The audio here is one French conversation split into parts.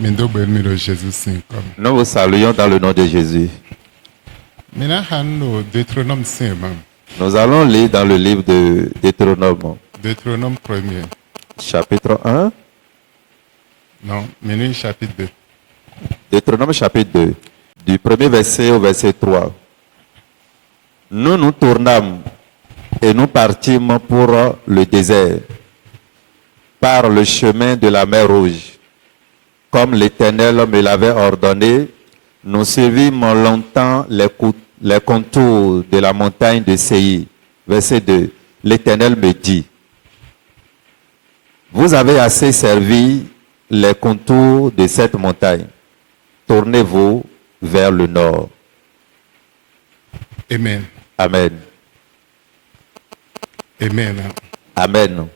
Nous vous saluons dans le nom de Jésus. Nous allons lire dans le livre de Deutéronome. Deutéronome 1er. Chapitre 1. Non, chapitre 2. Deutéronome chapitre 2. Du premier verset au verset 3. Nous nous tournâmes et nous partîmes pour le désert, par le chemin de la mer Rouge. Comme l'Éternel me l'avait ordonné, nous suivîmes longtemps les contours de la montagne de Séir. Verset 2. L'Éternel me dit, vous avez assez servi les contours de cette montagne. Tournez-vous vers le nord. Amen. Amen. Amen. Amen.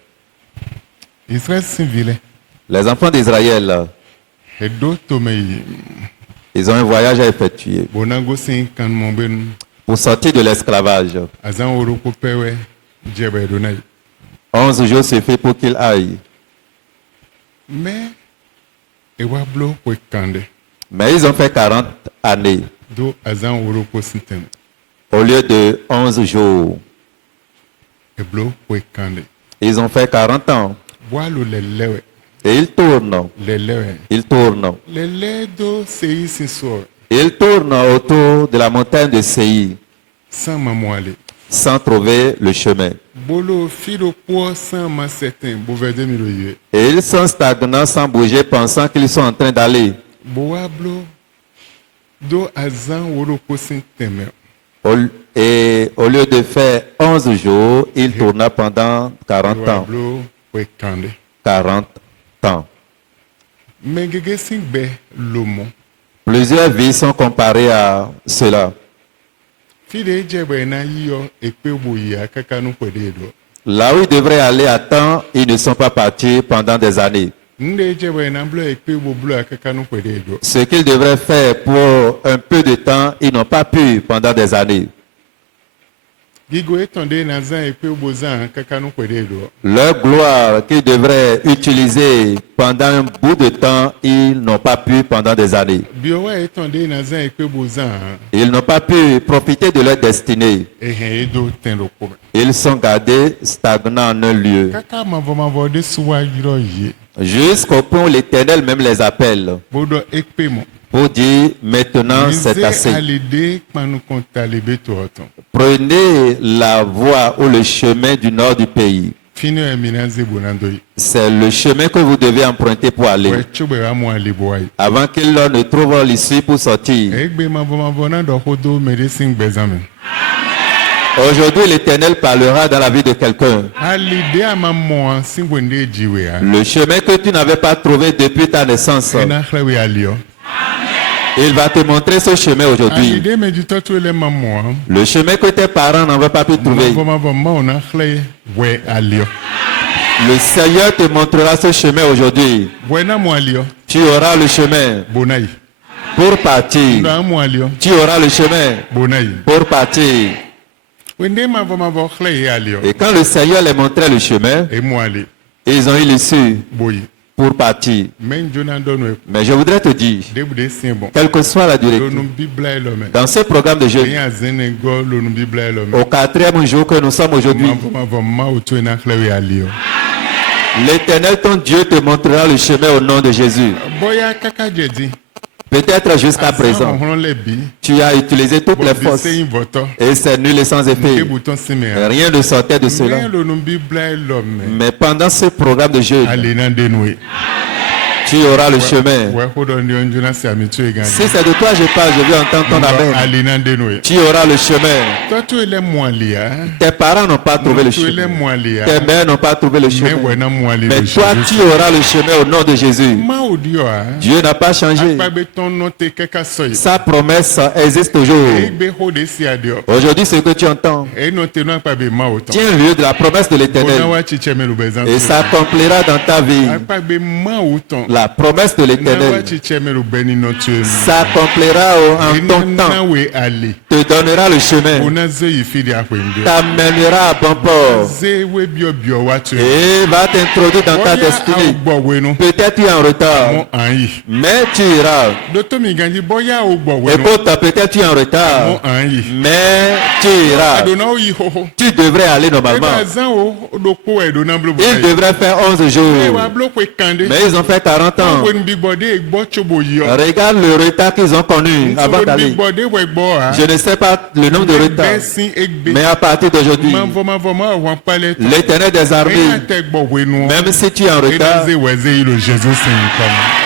Israël civil. Les enfants d'Israël, ils ont un voyage à effectuer pour sortir de l'esclavage. 11 jours suffisent pour qu'ils aillent. Mais ils ont fait 40 années au lieu de 11 jours. Ils ont fait 40 ans. Et ils tournent. Ils tournent. Ils tournent autour de la montagne de Séir sans trouver le chemin. Et ils sont stagnants sans bouger, pensant qu'ils sont en train d'aller. Et au lieu de faire 11 jours, ils tournent pendant 40 ans. 40 ans. Plusieurs vies sont comparées à cela. Là où ils devraient aller à temps, ils ne sont pas partis pendant des années. Ce qu'ils devraient faire pour un peu de temps, ils n'ont pas pu pendant des années. Leur gloire qu'ils devraient utiliser pendant un bout de temps, ils n'ont pas pu pendant des années. Ils n'ont pas pu profiter de leur destinée. Ils sont gardés stagnants en un lieu. Jusqu'au point où l'Éternel même les appelle. Pour dire, maintenant c'est assez. Prenez la voie ou le chemin du nord du pays. C'est le chemin que vous devez emprunter pour aller. Avant qu'il ne trouve l'issue pour sortir. Aujourd'hui, l'Éternel parlera dans la vie de quelqu'un. Le chemin que tu n'avais pas trouvé depuis ta naissance. Il va te montrer ce chemin aujourd'hui. Le chemin que tes parents n'avaient pas pu trouver. Le Seigneur te montrera ce chemin aujourd'hui. Tu auras le chemin pour partir. Tu auras le chemin pour partir. Et quand le Seigneur les montrait le chemin, ils ont eu l'issue pour partir. Mais je voudrais te dire, quelle que soit la direction, dans ce programme de jeûne, au 4e jour que nous sommes aujourd'hui, l'Éternel ton Dieu te montrera le chemin au nom de Jésus. Peut-être jusqu'à présent, tu as utilisé toutes les forces et c'est nul et sans effet. Rien ne sortait de cela. Mais pendant ce programme de jeûne, tu auras le chemin. Si c'est de toi je parle, je veux entendre ton amen. Tu auras le chemin. Tes parents n'ont pas trouvé le chemin. Tes mères n'ont pas trouvé le chemin. Mais toi, tu auras le chemin au nom de Jésus. Dieu n'a pas changé. Sa promesse existe toujours. Aujourd'hui, ce que tu entends tient lieu de la promesse de l'Éternel. Et ça accomplira dans ta vie. La promesse de l'Éternel s'accomplira en ton temps, te donnera le chemin, t'amènera à bon port et va t'introduire dans ta destinée. Peut-être tu es en retard, mais tu iras. Écoute, peut-être tu es en retard, mais tu iras. Tu devrais aller normalement. Ils devraient faire 11 jours, mais ils ont fait 40 ans. Regarde le retard qu'ils ont connu avant d'aller. Je ne sais pas le nombre de retards, mais à partir d'aujourd'hui, l'Éternel des armées, même si tu es en retard,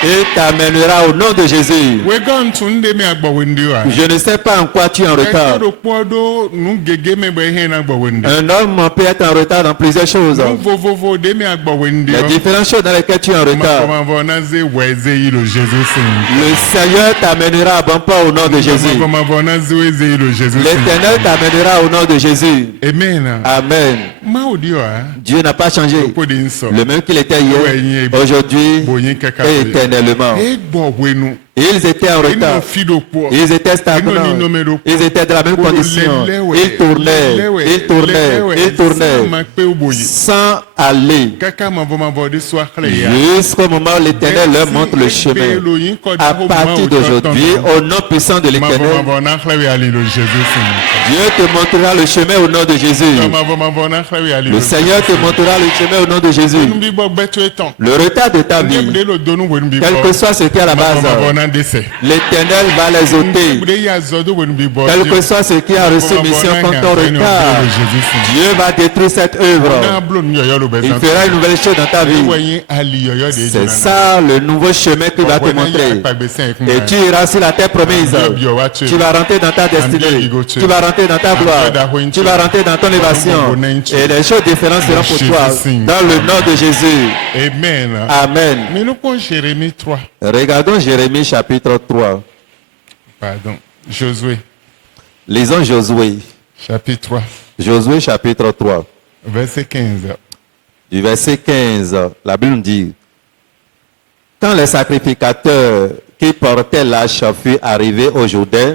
il t'amènera au nom de Jésus. Je ne sais pas en quoi tu es en retard. Un homme peut être en retard dans plusieurs choses. Les différentes choses dans lesquelles tu es en retard. Le Seigneur t'amènera à bon port au nom de Jésus. L'Éternel t'amènera au nom de Jésus. Amen. Amen. Dieu n'a pas changé. Le même qu'il était hier, aujourd'hui et éternellement. Ils étaient en retard. Ils étaient stagnants. Ils étaient dans la même condition. Ils tournaient sans aller. Jusqu'au moment où l'Éternel leur montre le chemin. À partir d'aujourd'hui, au nom puissant de l'Éternel, Dieu te montrera le chemin au nom de Jésus. Le Seigneur te montrera le chemin au nom de Jésus. Le retard de ta vie, quel que soit ce qui est à la base, l'Éternel va les ôter. Quel que soit ce qui a reçu mission contre ton retard, Dieu va détruire cette œuvre. Il fera une nouvelle chose dans ta vie. C'est ça le nouveau chemin qu'il va te montrer. Et tu iras sur la terre promise. Tu vas rentrer dans ta destinée. Tu vas rentrer dans ta gloire. Tu vas rentrer dans ton élévation. Et les choses différentes seront pour toi. Dans le nom de Jésus. Amen. Regardons Jérémie chapitre 3. Pardon. Josué. Lisons Josué. Chapitre 3. Josué chapitre 3. Verset 15. Du verset 15, la Bible dit: quand les sacrificateurs qui portaient l'âche furent arrivés au Jourdain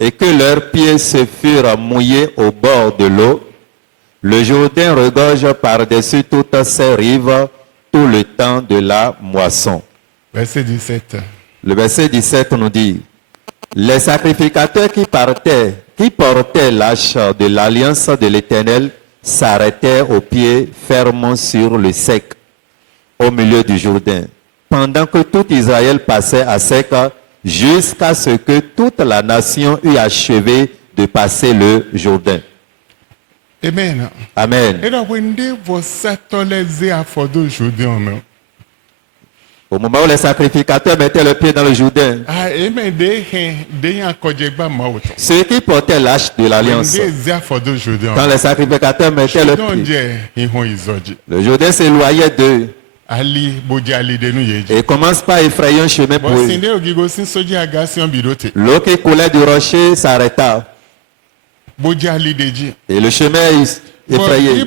et que leurs pieds se furent mouillés au bord de l'eau, le Jourdain regorge par-dessus toutes ses rives tout le temps de la moisson. Verset 17. Le verset 17 nous dit: les sacrificateurs qui portaient l'âche de l'alliance de l'Éternel s'arrêtèrent aux pieds fermes sur le sec, au milieu du Jourdain, pendant que tout Israël passait à sec, jusqu'à ce que toute la nation eût achevé de passer le Jourdain. Amen. Amen. Au moment où les sacrificateurs mettaient le pied dans le Jourdain, ceux qui portaient l'âche de l'alliance, quand les sacrificateurs mettaient le pied, le Jourdain s'éloignait d'eux et commence par effrayer un chemin pour eux. L'eau qui coulait du rocher s'arrêta et le chemin est effrayé.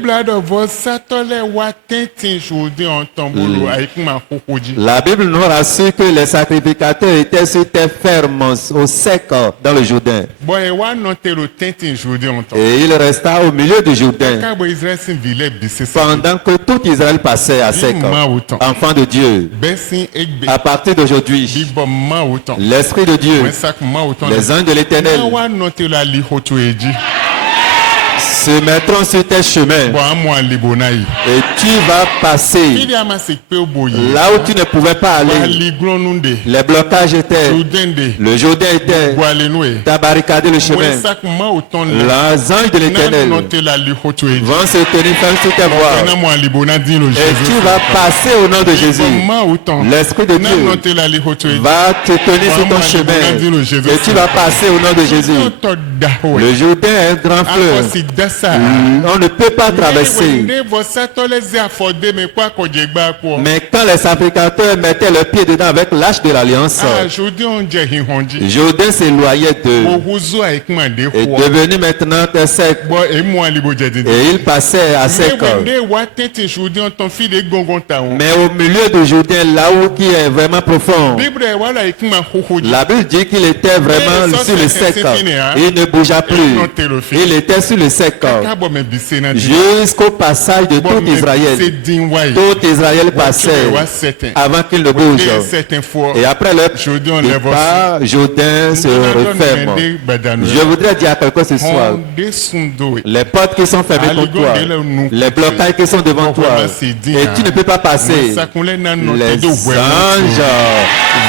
La Bible nous rassure que les sacrificateurs étaient sur terre ferme, au sec, dans le Jourdain. Et il resta au milieu du Jourdain pendant que tout Israël passait à sec. Enfant de Dieu, à partir d'aujourd'hui, l'Esprit de Dieu, les anges de l'Éternel se mettront sur tes chemins et tu vas passer là où tu ne pouvais pas aller. Les blocages étaient, le Jourdain était, t'as barricadé le chemin. Les anges de l'Éternel vont se tenir ferme sur tes voies et tu vas passer au nom de Jésus. L'Esprit de Dieu va te tenir sur ton chemin et tu vas passer au nom de Jésus. Le Jourdain est un grand fleuve. On ne peut pas traverser. Mais quand les sacrificateurs mettaient le pied dedans avec l'âge de l'alliance, Jourdain s'éloignait d'eux et devenu maintenant sec. Et il passait à sec. Mais au milieu de Jourdain, là où qui est vraiment profond, la Bible dit qu'il était vraiment sur le sec. Il ne bougea plus. Il était sur le sec. Jusqu'au passage de tout Israël. Tout Israël passait avant qu'il ne bouge. Et après le départ, Jourdain se referme. Je voudrais dire à quelqu'un ce soir, les portes qui sont fermées contre toi, les blocages qui sont devant toi, et tu ne peux pas passer. Les anges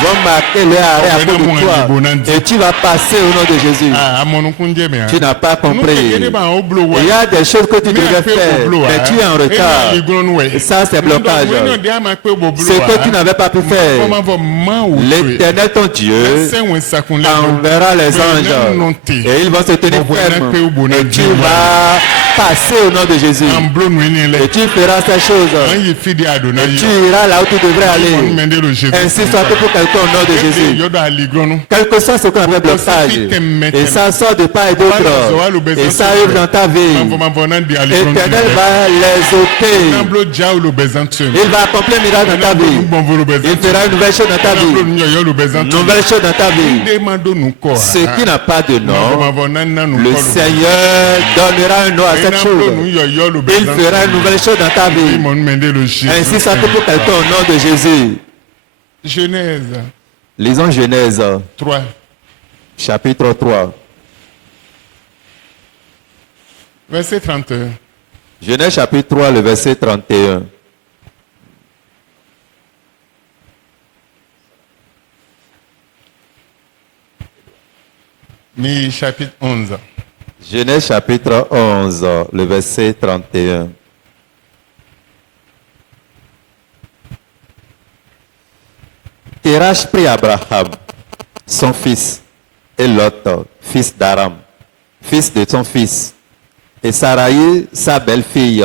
vont marquer leur arrêt à cause de toi, et tu vas passer au nom de Jésus. Tu n'as pas compris. Il y a des choses que tu devrais faire, mais tu es en retard. Et ça, c'est blocage. Ce que tu n'avais pas pu faire, l'Éternel, ton Dieu, enverra les anges et ils vont se tenir fermes. Et tu vas passer au nom de Jésus. Et tu feras ces choses. Et tu iras là où tu devrais aller. Ainsi soit pour quelqu'un au nom de Jésus. Quel que soit ce qu'on appelle blocage, et ça sort de part et d'autre, et ça arrive dans ta vie, l'Éternel va les ôter. Il va accomplir un miracle dans ta vie. Il fera une nouvelle chose dans ta vie. Une nouvelle chose dans ta vie. Ce qui n'a pas de nom, le Seigneur donnera un nom à cette chose. Il fera une nouvelle chose dans ta vie. Ainsi ça pour quelqu'un au nom de Jésus. Genèse. Lisons Genèse 3. Chapitre 3. Verset 31. Genèse chapitre 3, le verset 31. Mais chapitre 11. Genèse chapitre 11, le verset 31. Terach prit Abraham, son fils, et Lot, fils d'Aram, fils de son fils, et Saraï, sa belle-fille,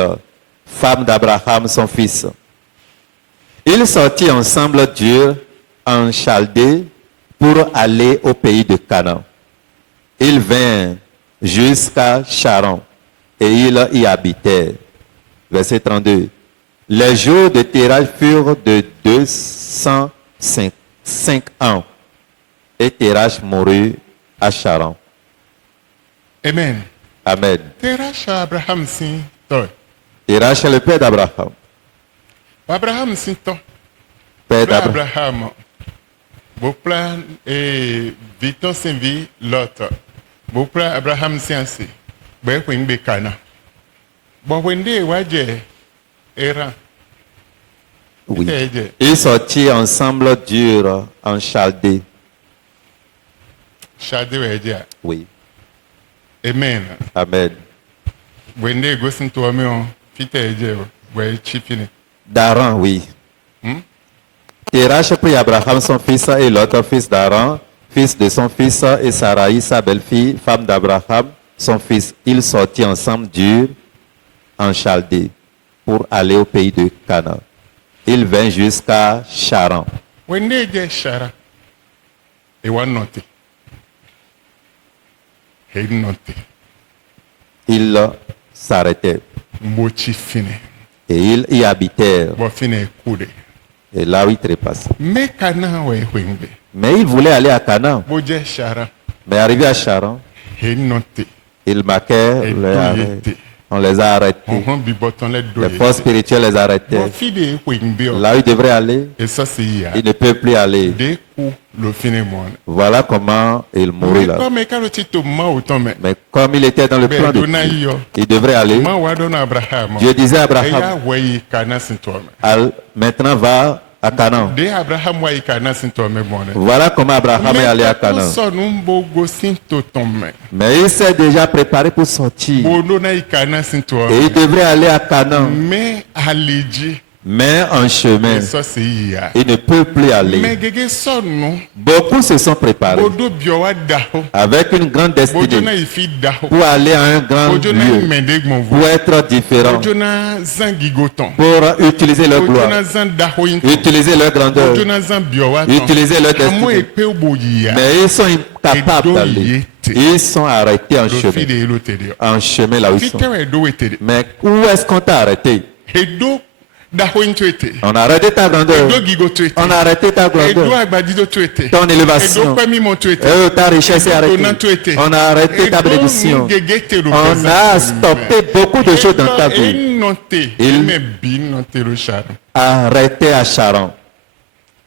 femme d'Abraham, son fils. Ils sortirent ensemble d'Ur en Chaldée pour aller au pays de Canaan. Ils vinrent jusqu'à Charan et ils y habitèrent. Verset 32. Les jours de Terach furent de 205 ans et Terach mourut à Charan. Amen. Amen. Terach Abraham sin toi. Terach est le père d'Abraham. Abraham sin toi. Père d'Abraham. Abraham. Bopla et Viton sin vi Lot. Bopla Abraham sin asi. Be kwin be kana. Bo wende waje era. Oui. Ils sortirent ensemble d'Ur en Chaldée. Chaldée waje. Oui. Amen. Amen. Wende go sin to me on fite eje we chipine. D'Aran, oui. Terach prit Abraham son fils et Lot fils d'Aran, fils de son fils, et Saraï sa belle-fille, femme d'Abraham, son fils. Ils sortirent ensemble d'Ur en Chaldée pour aller au pays de Canaan. Ils vinrent jusqu'à Charan. Wende eje Charan. E wan note. Ils s'arrêtaient. Et ils y habitèrent. Et là où ils trépassaient. Mais ils voulaient aller à Canaan. Mais arrivés à Charan, ils marquaient leur arrêt. On les a arrêtés. Les forces spirituelles les arrêtaient. Là où ils devraient aller, ils ne peuvent plus aller. Voilà comment il mourut là. Mais comme il était dans le plan de Dieu, il devrait aller. Dieu disait à Abraham, maintenant va à Canaan. Voilà comment Abraham est allé à Canaan. Mais il s'est déjà préparé pour sortir. Et il devrait aller à Canaan. Mais en chemin, il ne peut plus aller. Beaucoup se sont préparés avec une grande destinée pour aller à un grand lieu, pour être différents, pour utiliser leur gloire, utiliser leur grandeur, utiliser leur destinée. Mais ils sont incapables d'aller. Ils sont arrêtés en chemin là où ils sont. Mais où est-ce qu'on t'a arrêté? On a arrêté ta grandeur. On a arrêté ta grandeur. Ton élévation. Ta richesse est arrêtée. On a arrêté ta bénédiction. On a stoppé beaucoup de choses dans ta vie. Il a arrêté à Charon.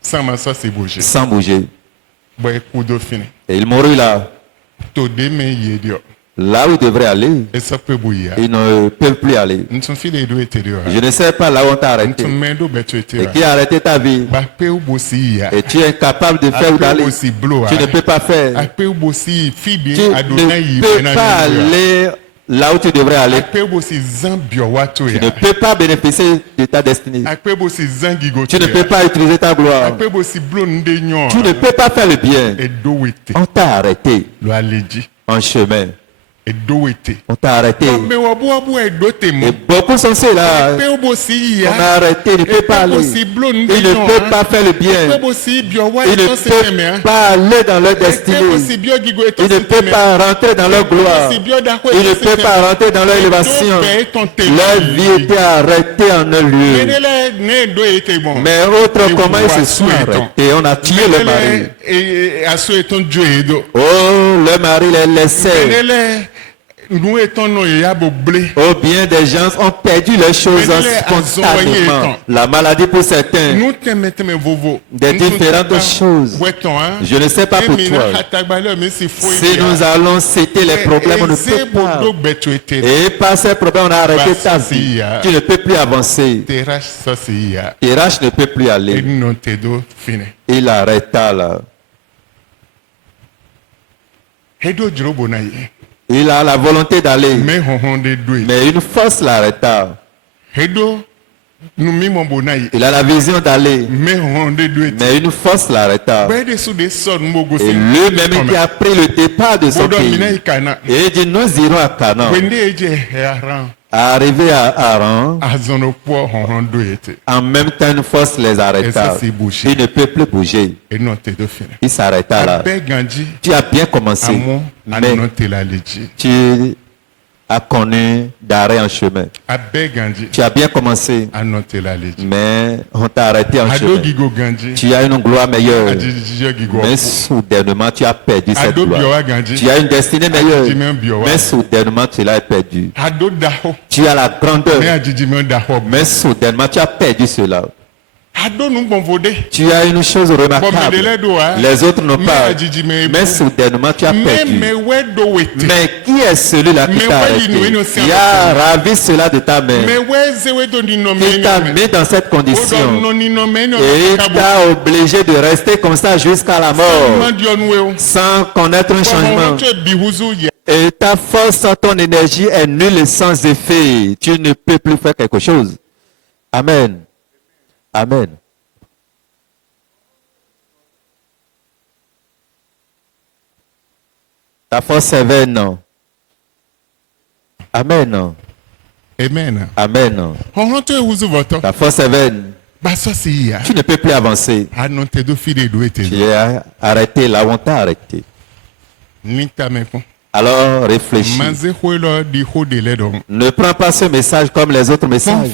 Sans bouger. Et il mourut là. Là où il devrait aller, il ne peut plus aller. Je ne sais pas là où on t'a arrêté. Et qui a arrêté ta vie. Et tu es incapable de faire ou d'aller. Tu ne peux pas faire. Tu ne peux pas aller là où tu devrais aller. Tu ne peux pas bénéficier de ta destinée. Tu ne peux pas utiliser ta gloire. Tu ne peux pas faire le bien. On t'a arrêté en chemin. On t'a arrêté. Et beaucoup sont ceux-là. On a arrêté. Il ne peut pas aller. Il ne peut pas faire le bien. Il ne peut pas aller dans leur destinée. Il ne peut pas rentrer dans leur gloire. Il ne peut pas rentrer dans leur élévation. Leur vie était arrêtée en un lieu. Mais autre comment ils se sont arrêtés. On a tué le mari. Oh, le mari les laissait. Oh bien, des gens ont perdu les choses spontanément. La maladie pour certains. Des différentes choses. Je ne sais pas pour toi. Si nous allons citer les problèmes, on ne peut pas. Et par ces problèmes, on a arrêté ta vie. Tu ne peux plus avancer. Terach ne peut plus aller. Il arrêta là. Il a la volonté d'aller, mais une force l'arrêta. Il a la vision d'aller, mais une force l'arrêta. Et lui-même qui a pris le départ de son pays. Et il dit, nous irons à Canaan. Arrivé à Haran, en même temps une force les arrêta. Il ne peut plus bouger. Il s'arrêta là. Tu as bien commencé, mais tu as connu d'arrêt en chemin. Tu as bien commencé, mais on t'a arrêté en chemin. Tu as une gloire meilleure, mais soudainement tu as perdu cette gloire. Tu as une destinée meilleure, mais soudainement tu l'as perdu. Tu as la grandeur, mais soudainement tu as perdu cela. Tu as une chose remarquable. Les autres n'ont pas. Mais soudainement tu as perdu. Mais qui est celui-là qui t'a arrêté? Qui a ravi cela de ta main? Qui t'a mis dans cette condition? Et t'a obligé de rester comme ça jusqu'à la mort, sans connaître un changement. Et ta force, ton énergie est nulle et sans effet. Tu ne peux plus faire quelque chose. Amen. Amen. Ta force est vaine. Amen. Amen. Amen. Ta force est vaine. Tu ne peux plus avancer. Tu es arrêté là où on t'a arrêté. Alors réfléchis. Ne prends pas ce message comme les autres messages.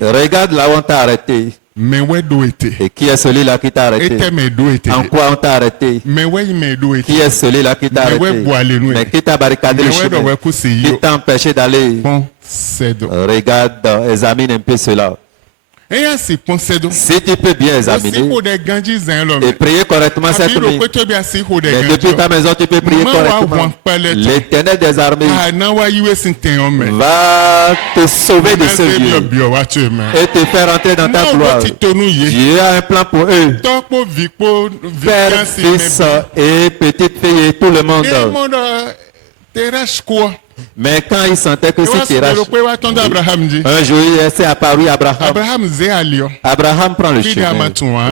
Regarde là où on t'a arrêté. Et qui est celui-là qui t'a arrêté? En quoi on t'a arrêté? Qui est celui-là qui t'a arrêté? Mais qui t'a barricadé le chemin? Qui t'a empêché d'aller? Regarde, examine un peu cela. Si tu peux bien examiner et prier correctement cette nuit, mais depuis ta maison tu peux prier correctement. L'Éternel des armées va te sauver de ce lieu et te faire entrer dans ta gloire. Dieu a un plan pour eux. Père, fils et petite fille et tout le monde. Mais quand il sentait que c'était rare, un jour il s'est apparu Abraham. Abraham prend le chemin.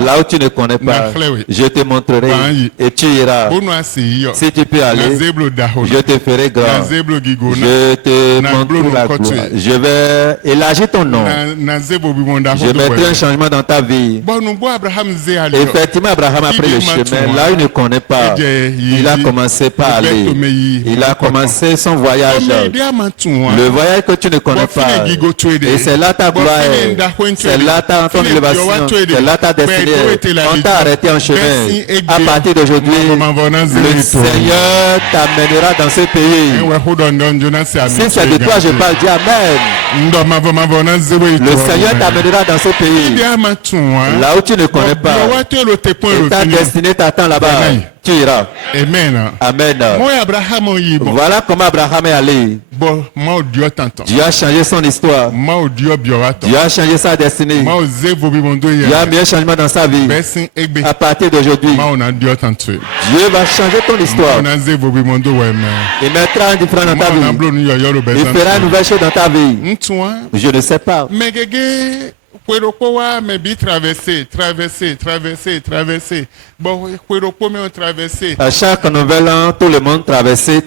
Là où tu ne connais pas, je te montrerai et tu iras. Si tu peux aller, je te ferai grand. Je te montrerai la gloire. Je vais élargir ton nom. Je mettrai un changement dans ta vie. Effectivement, Abraham a pris le chemin. Là où il ne connaît pas, il a commencé par aller. Il a commencé son voyage. Le voyage que tu ne connais pas. Et c'est là ta gloire. C'est là ton élévation. C'est là ta destinée. On t'a arrêté en chemin. À partir d'aujourd'hui, le Seigneur t'amènera dans ce pays. Si c'est de toi je parle, dis Amen. Le Seigneur t'amènera dans ce pays. Là où tu ne connais pas. Et ta destinée t'attend là-bas. Tu iras. Amen. Amen. Voilà comment Abraham est allé. Dieu a changé son histoire. Dieu a changé sa destinée. Il y a un meilleur changement dans sa vie. À partir d'aujourd'hui, Dieu va changer ton histoire. Il mettra un différent dans ta vie. Il fera une nouvelle chose dans ta vie. Je ne sais pas. À chaque nouvel an, tout le monde traverser.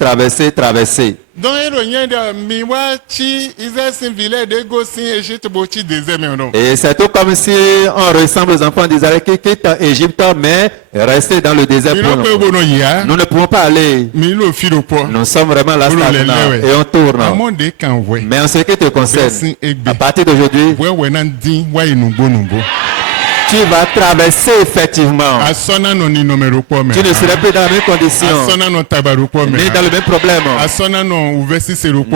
Et c'est tout comme si on ressemble aux enfants d'Israël qui quittent Égypte, mais rester dans le désert. Nous ne pouvons pas aller. Nous sommes vraiment là stagnants et on tourne. Mais en ce qui te concerne, à partir d'aujourd'hui, tu vas traverser effectivement. Tu ne serais plus dans la même condition, ni dans le même problème,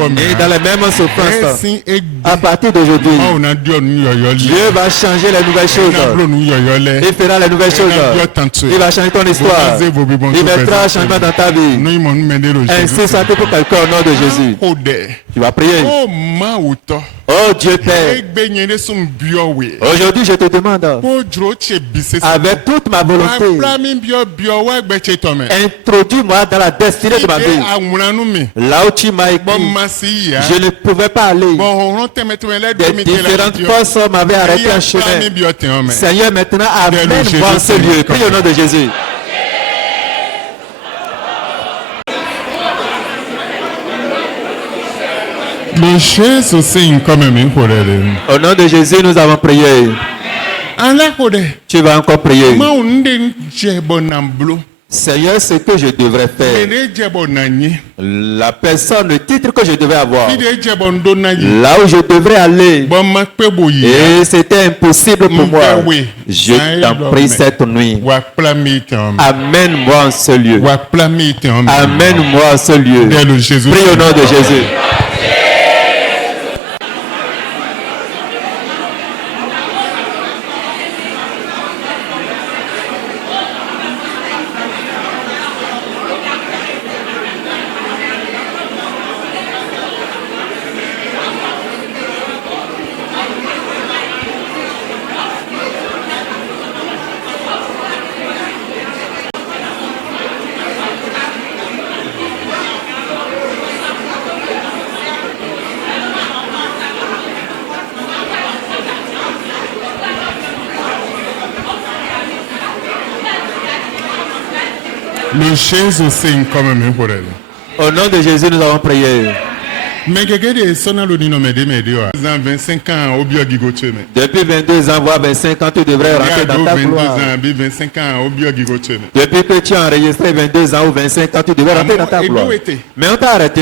ni dans les mêmes souffrances. À partir d'aujourd'hui, Dieu va changer les nouvelles choses. Il fera les nouvelles choses. Il va changer ton histoire. Il mettra un changement dans ta vie. Ainsi soit-il pour quelqu'un au nom de Jésus. Tu vas prier. Oh Dieu Père, aujourd'hui je te demande, avec toute ma volonté, introduis-moi dans la destinée de ma vie. Là où tu m'as écrit, je ne pouvais pas aller. Des différentes forces m'avaient arrêté en chemin. Seigneur, maintenant amène-moi en ce lieu. Prie au nom de Jésus. Au nom de Jésus, nous avons prié. Tu vas encore prier. Seigneur, ce que je devrais faire, la personne, le titre que je devais avoir, là où je devrais aller, et c'était impossible pour moi. Je t'en prie cette nuit, amène-moi en ce lieu. Amène-moi en ce lieu. Prie au nom de Jésus. Au nom de Jésus, nous avons prié. Depuis 22 ans, voire 25 ans, tu devrais rentrer dans ta gloire. Depuis que tu as enregistré 22 ans ou 25 ans, tu devrais rentrer dans ta gloire. Mais on t'a arrêté.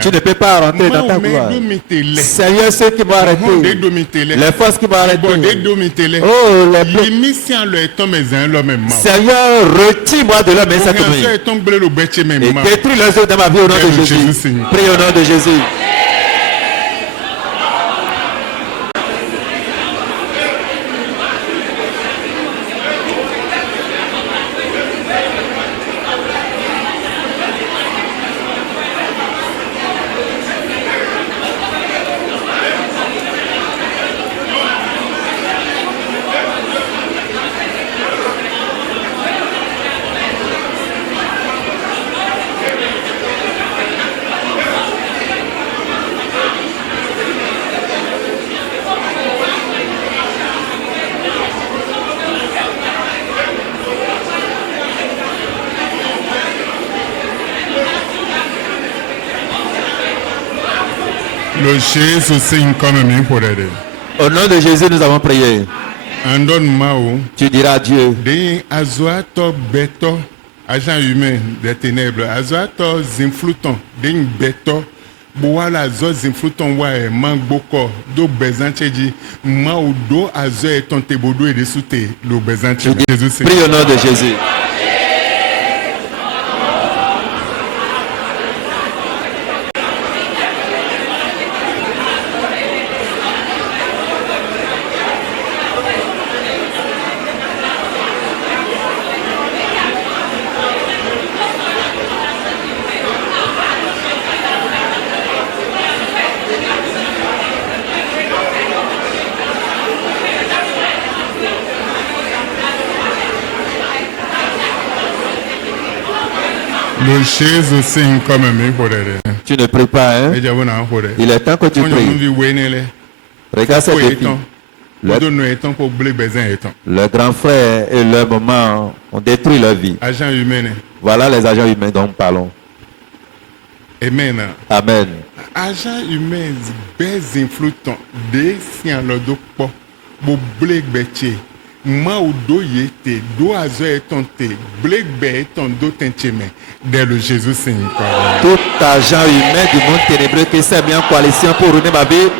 Tu ne peux pas rentrer dans ta gloire. Seigneur, ceux qui m'ont arrêté, les forces qui m'ont arrêté, oh, les Seigneur, retire-moi de leur main cette nuit et détruis les œuvres de ma vie au nom de Jésus. Prie au nom de Jésus. Le Jésus signe comme mi pour aider. Au nom de Jésus, nous avons prié. Tu diras à Dieu. Des azoato beto, agent humain des ténèbres, azoato zinfluton, des beto, boala zo zinfluton wae mangboko do bezancheji, ma ou do azo et ton tebodo et de souté le bezancheji. Prie au nom de Jésus. Le Jésus signe comme mi pour aider. Tu ne pries pas, hein? Il est temps que tu pries. Regarde cette fille. Le grand frère et leur maman ont détruit leur vie. Voilà les agents humains dont nous parlons. Amen. Amen. Agents humains, des influents, des siens, le docteur, pour blé bétier. Ma ou do yete, do azo etonte, blé béton do tentime, dès le Jésus Seigneur. Tout agent humain du monde ténébreux qui s'est mis en coalition pour ruiner ma vie.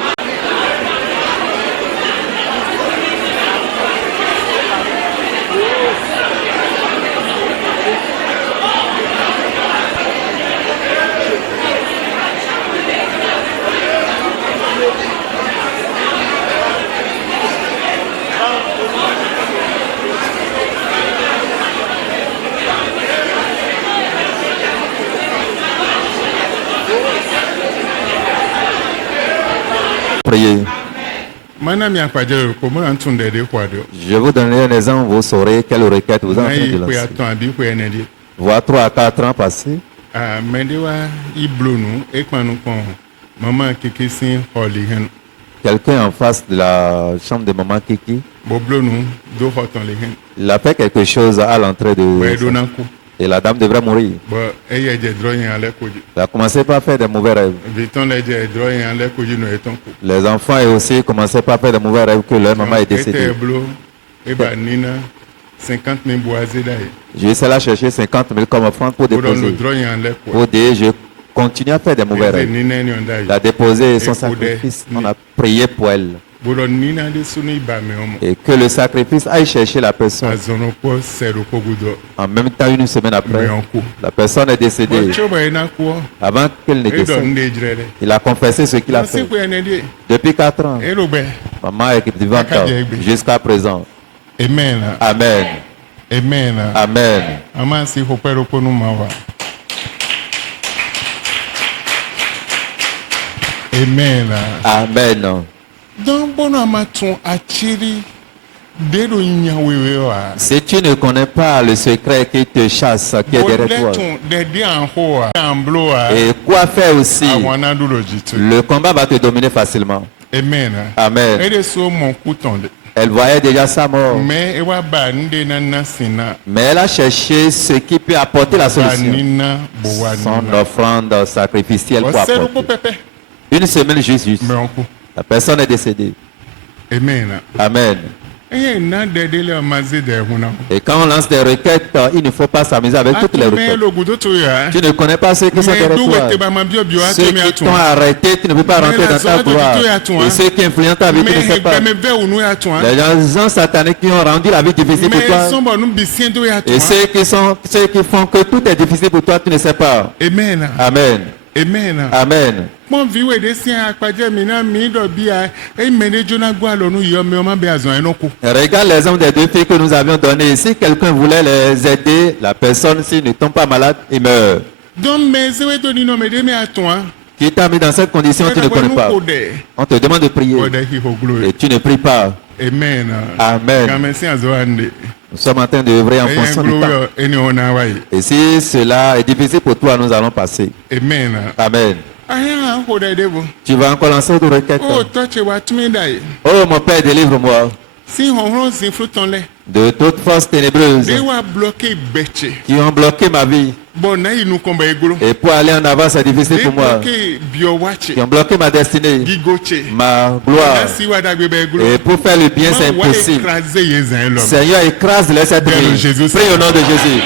Priez. Je vous donnerai un exemple, vous saurez quelle requête vous êtes en train de lancer. Voir 3 à 4 ans passés. Quelqu'un en face de la chambre de maman Kiki. Il a fait quelque chose à l'entrée de... Et la dame devrait mourir. Elle a commencé par faire des mauvais rêves. Les enfants et aussi commencé par faire des mauvais rêves que leur maman est décédée. J'ai essayé de chercher 50 000 comme offrande pour déposer. Pour dire, je continue à faire des mauvais rêves. Elle a déposé son sacrifice. On a prié pour elle. Et que le sacrifice aille chercher la personne. En même temps, une semaine après, la personne est décédée. Avant qu'elle ne décède, il a confessé ce qu'il a fait. Depuis 4 ans, maman est vivante jusqu'à présent. Amen. Amen. Amen. Amen. Amen. Amen. Si tu ne connais pas le secret qui te chasse, qui est derrière toi, et quoi faire aussi, le combat va te dominer facilement. Amen. Amen. Elle voyait déjà sa mort. Mais elle a cherché ce qui peut apporter la solution. Son offrande sacrificielle pour apporter. Une semaine juste. La personne est décédée. Amen. Amen. Et quand on lance des requêtes, il ne faut pas s'amuser avec toutes les requêtes. Tu ne connais pas ceux qui sont derrière toi. Ceux qui t'ont arrêté, tu ne peux pas rentrer dans ta gloire. Et ceux qui influencent ta vie, tu ne sais pas. Les gens sataniques qui ont rendu la vie difficile pour toi. Et ceux qui font que tout est difficile pour toi, tu ne sais pas. Amen. Amen. Amen. Amen. Regarde les hommes des 2 filles que nous avions données. Si quelqu'un voulait les aider, la personne, s'il ne tombe pas malade, il meurt. Qui t'a mis dans cette condition, tu ne connais pas. On te demande de prier. Et tu ne pries pas. Amen. Amen. Nous sommes en train d'œuvrer en fonction du temps. Et si cela est difficile pour toi, nous allons passer. Amen. Amen. Tu vas encore lancer d'autres requêtes. Oh mon Père, délivre-moi de toutes forces ténébreuses qui ont bloqué ma vie. Et pour aller en avant, c'est difficile pour moi. Qui ont bloqué ma destinée, ma gloire. Et pour faire le bien, c'est impossible. Seigneur, écrase-les cette nuit. Prie au nom de Jésus.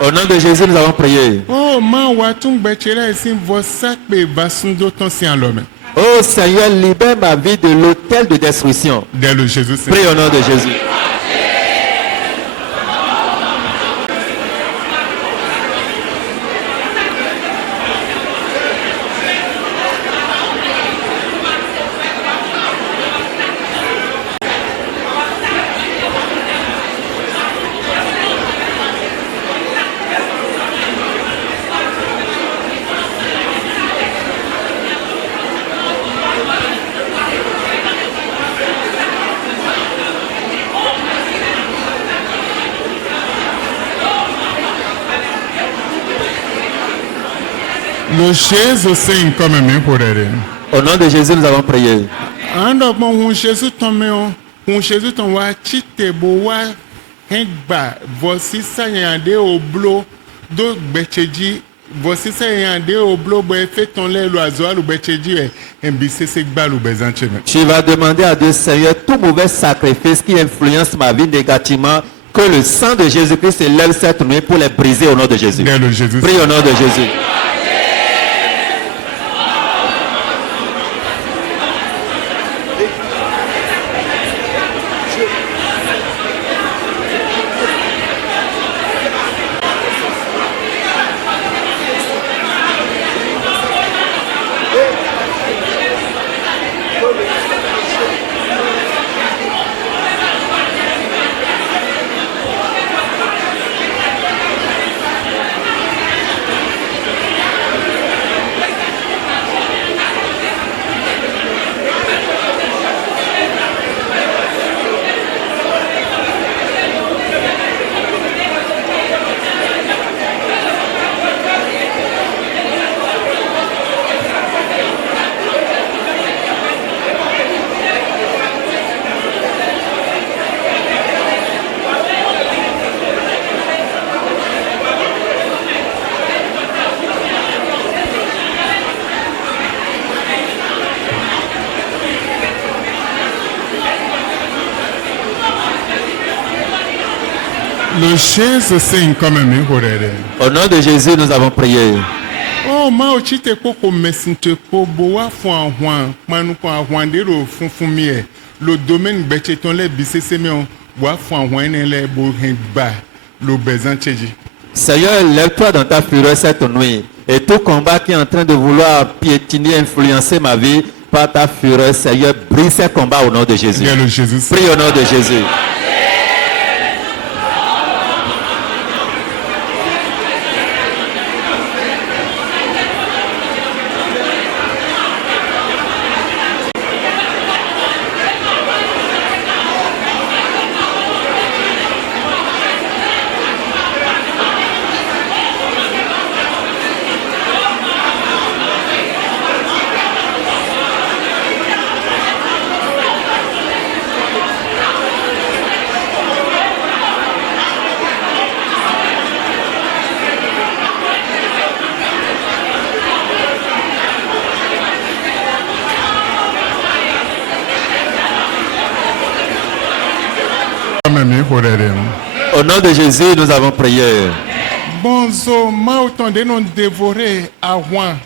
Au nom de Jésus, nous avons prié. Oh Seigneur, libère ma vie de l'autel de destruction. Prie au nom de Jésus. Au nom de Jésus, nous avons prié. Tu vas demander à Dieu, Seigneur, tout mauvais sacrifice qui influence ma vie négativement, que le sang de Jésus-Christ élève cette nuit pour les briser au nom de Jésus. Prie au nom de Jésus. Au nom de Jésus, nous avons prié. Oh, ma ochite koko mesinte ko boa fwa hwan manu ko hwandero funfumie le domaine becheton le bisesemion boa fwa hwan le bo ba le bezan tcheji. Seigneur, lève-toi dans ta fureur cette nuit et tout combat qui est en train de vouloir piétiner, influencer ma vie par ta fureur, Seigneur, brise ce combat au nom de Jésus. Prie au nom de Jésus. Au nom de Jésus, nous avons prié. Bonzo, ma autant de non dévorer à Juan,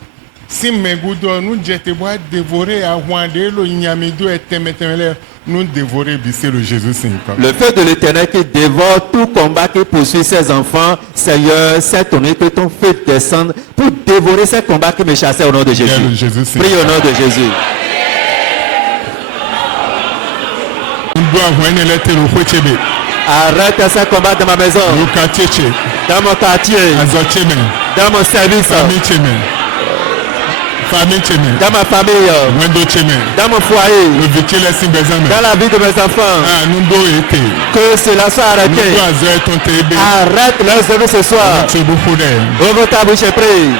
si megudo nous jete bois dévorer à Rwandais le nyamido et temetemele nous dévorer bisser le Jésus Saint. Le fait de l'Éternel qui dévore tout combat qui poursuit ses enfants, Seigneur, c'est ton œil que ton feu descende pour dévorer ces combats qui me chassaient au nom de Jésus. Prie au nom de Jésus. Arrête ces combats dans ma maison, dans mon quartier, dans mon service, dans ma famille, dans mon foyer, dans la vie de mes enfants. Que cela soit arrêté. Arrête leurs œuvres ce soir. Ouvre ta bouche et prie.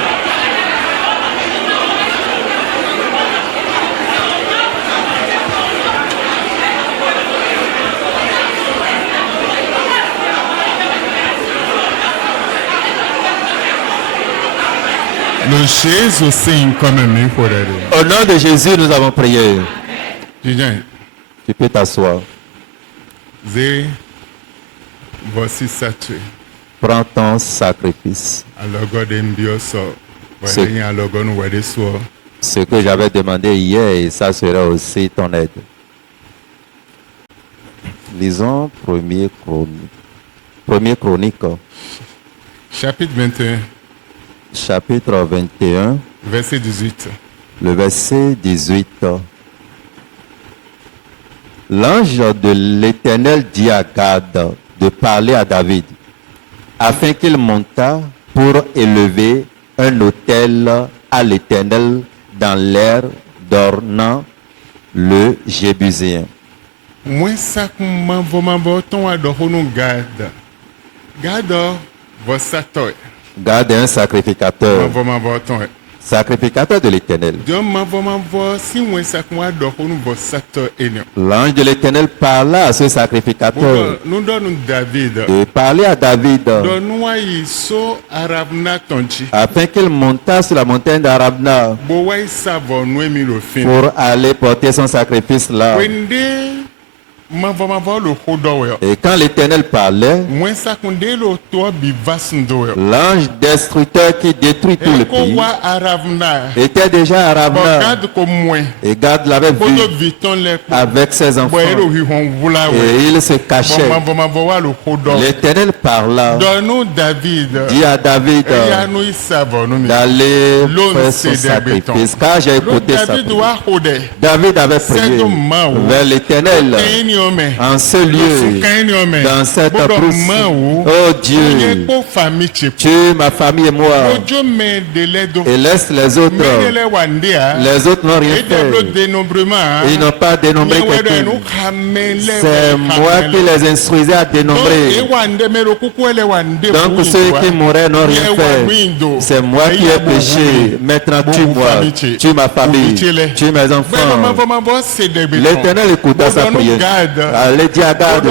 Au nom de Jésus, nous avons prié. Tu peux t'asseoir. Prends ton sacrifice. Ce que j'avais demandé hier, et ça sera aussi ton aide. Lisons premier Chronique. Chapitre 21. Chapitre 21. Verset 18. Le verset 18. L'ange de l'Éternel dit à Gad de parler à David, afin qu'il montât pour élever un autel à l'Éternel dans l'air d'Ornan le Jébusien. Moi ça comment vraiment ton adoronu Gad. Gad vosato. Gad est un sacrificateur. Sacrificateur de l'Éternel. L'ange de l'Éternel parla à ce sacrificateur de parler à David afin qu'il montât sur la montagne d'Arabna pour aller porter son sacrifice là. Et quand l'Éternel parlait, l'ange destructeur qui détruit tout le pays était déjà à Arabna. Et Gad l'avait vu avec ses enfants. Et il se cachait. L'Éternel parla, dit à David d'aller faire son sacrifice. Car j'ai écouté sa prière. David avait prié vers l'Éternel. En ce lieu, dans cette brousse, oh Dieu, tue ma famille et moi, et laisse les autres. Les autres n'ont rien fait. Ils n'ont pas dénombré quelqu'un. C'est moi qui les instruisais à dénombrer. Donc ceux qui mouraient n'ont rien fait. C'est moi qui ai péché. Maintenant tue-moi, tue ma famille, tue mes enfants. L'Éternel écouta sa prière. Allez dire à Gad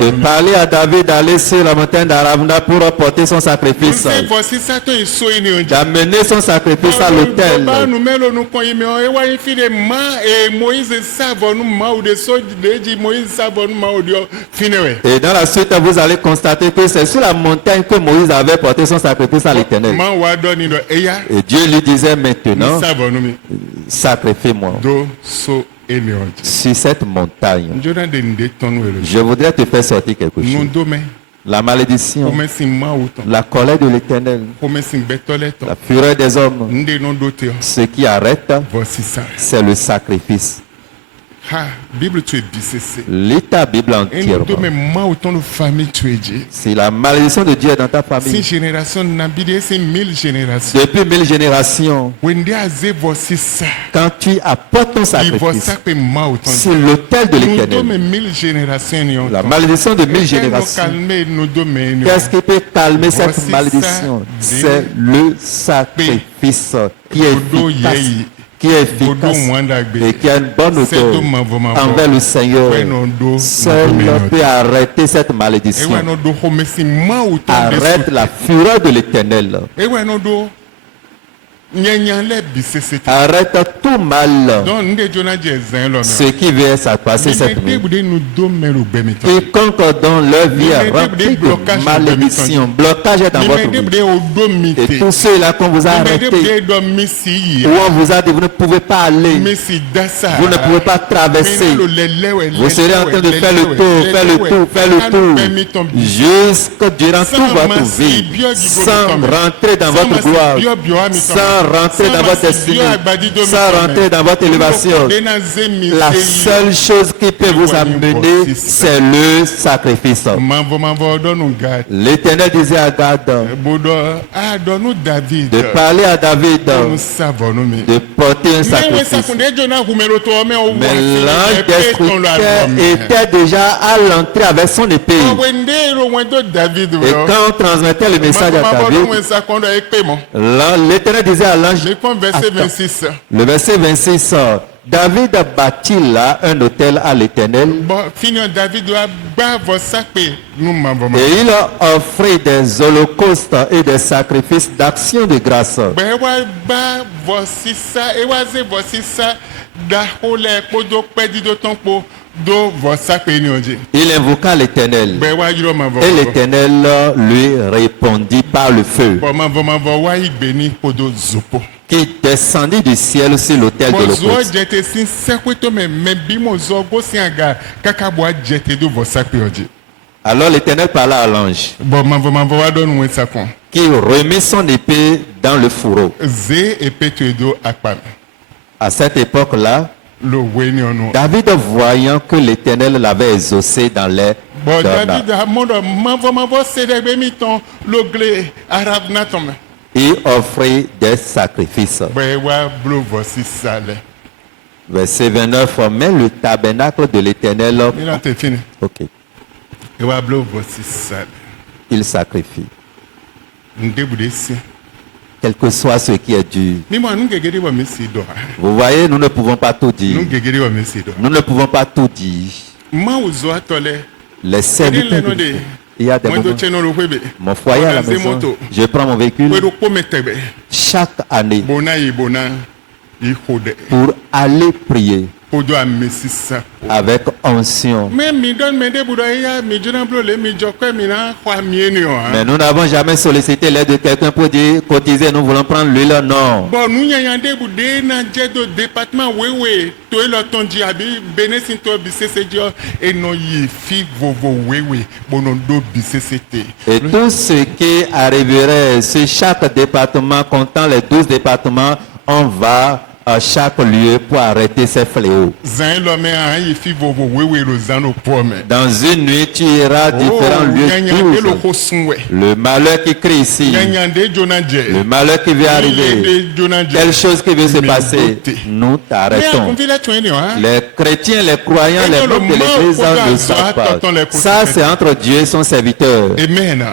de parler à David d'aller sur la montagne d'Aravna pour apporter son sacrifice, d'amener son sacrifice à l'autel. Et dans la suite, vous allez constater que c'est sur la montagne que Moïse avait porté son sacrifice à l'Éternel. Et Dieu lui disait maintenant, sacrifie-moi sur cette montagne. Je voudrais te faire sortir quelque chose. La malédiction, la colère de l'Éternel, la fureur des hommes. Ce qui arrête, c'est le sacrifice. Lis ta Bible entièrement. Si la malédiction de Dieu est dans ta famille, depuis 1000 générations, quand tu apportes ton sacrifice sur l'autel de l'Éternel, la malédiction de 1000 générations, qu'est-ce qui peut calmer cette malédiction? C'est le sacrifice qui est efficace et qui a une bonne autorité envers le Seigneur. Seul peut arrêter cette malédiction. Arrête la fureur de l'Éternel. Arrête tout mal. Ce qui veut passer cette nuit. Quiconque dans leur vie est rempli de malédiction, blocage dans votre vie. Et tous ceux-là qu'on vous a arrêté, où on vous a dit, vous ne pouvez pas aller, vous ne pouvez pas traverser, vous serez en train de faire le tour, jusque durant toute votre vie, sans rentrer dans votre gloire, sans rentrer dans votre destinée, sans rentrer dans votre élévation. La seule chose qui peut vous amener, c'est le sacrifice. L'Éternel disait à Gad de parler à David, de porter un sacrifice. Mais l'ange destructeur était déjà à l'entrée avec son épée. Et quand on transmettait le message à David, l'Éternel disait à l'ange, le verset 26, David bâtit là un autel à l'Éternel et il a offert des holocaustes et des sacrifices d'action de grâce. Il invoqua l'Éternel et l'Éternel lui répondit par le feu qui descendit du ciel sur l'autel de l'Holocauste. Alors l'Éternel parla à l'ange qui remit son épée dans le fourreau. À cette époque-là, David, voyant que l'Éternel l'avait exaucé dans les il offrit des sacrifices. Verset 29, mais le tabernacle de l'Éternel, okay, il sacrifie. Quel que soit ce qui est dur. Vous voyez, nous ne pouvons pas tout dire. Nous ne pouvons pas tout dire. Les serviteurs de Dieu. Il y a des moments, mon foyer à la maison, je prends mon véhicule chaque année pour aller prier avec onction. Mais nous n'avons jamais sollicité l'aide de quelqu'un pour dire cotiser, nous voulons prendre l'huile, non. Et tout ce qui arriverait sur chaque département, comptant les 12 départements, on va à chaque lieu pour arrêter ces fléaux. Dans une nuit, tu iras à différents lieux. Le malheur qui crie ici, le malheur qui vient arriver, quelque chose qui veut se passer, nous t'arrêtons. Les chrétiens, les croyants, les membres de l'église ne savent pas. Ça, c'est entre Dieu et son serviteur.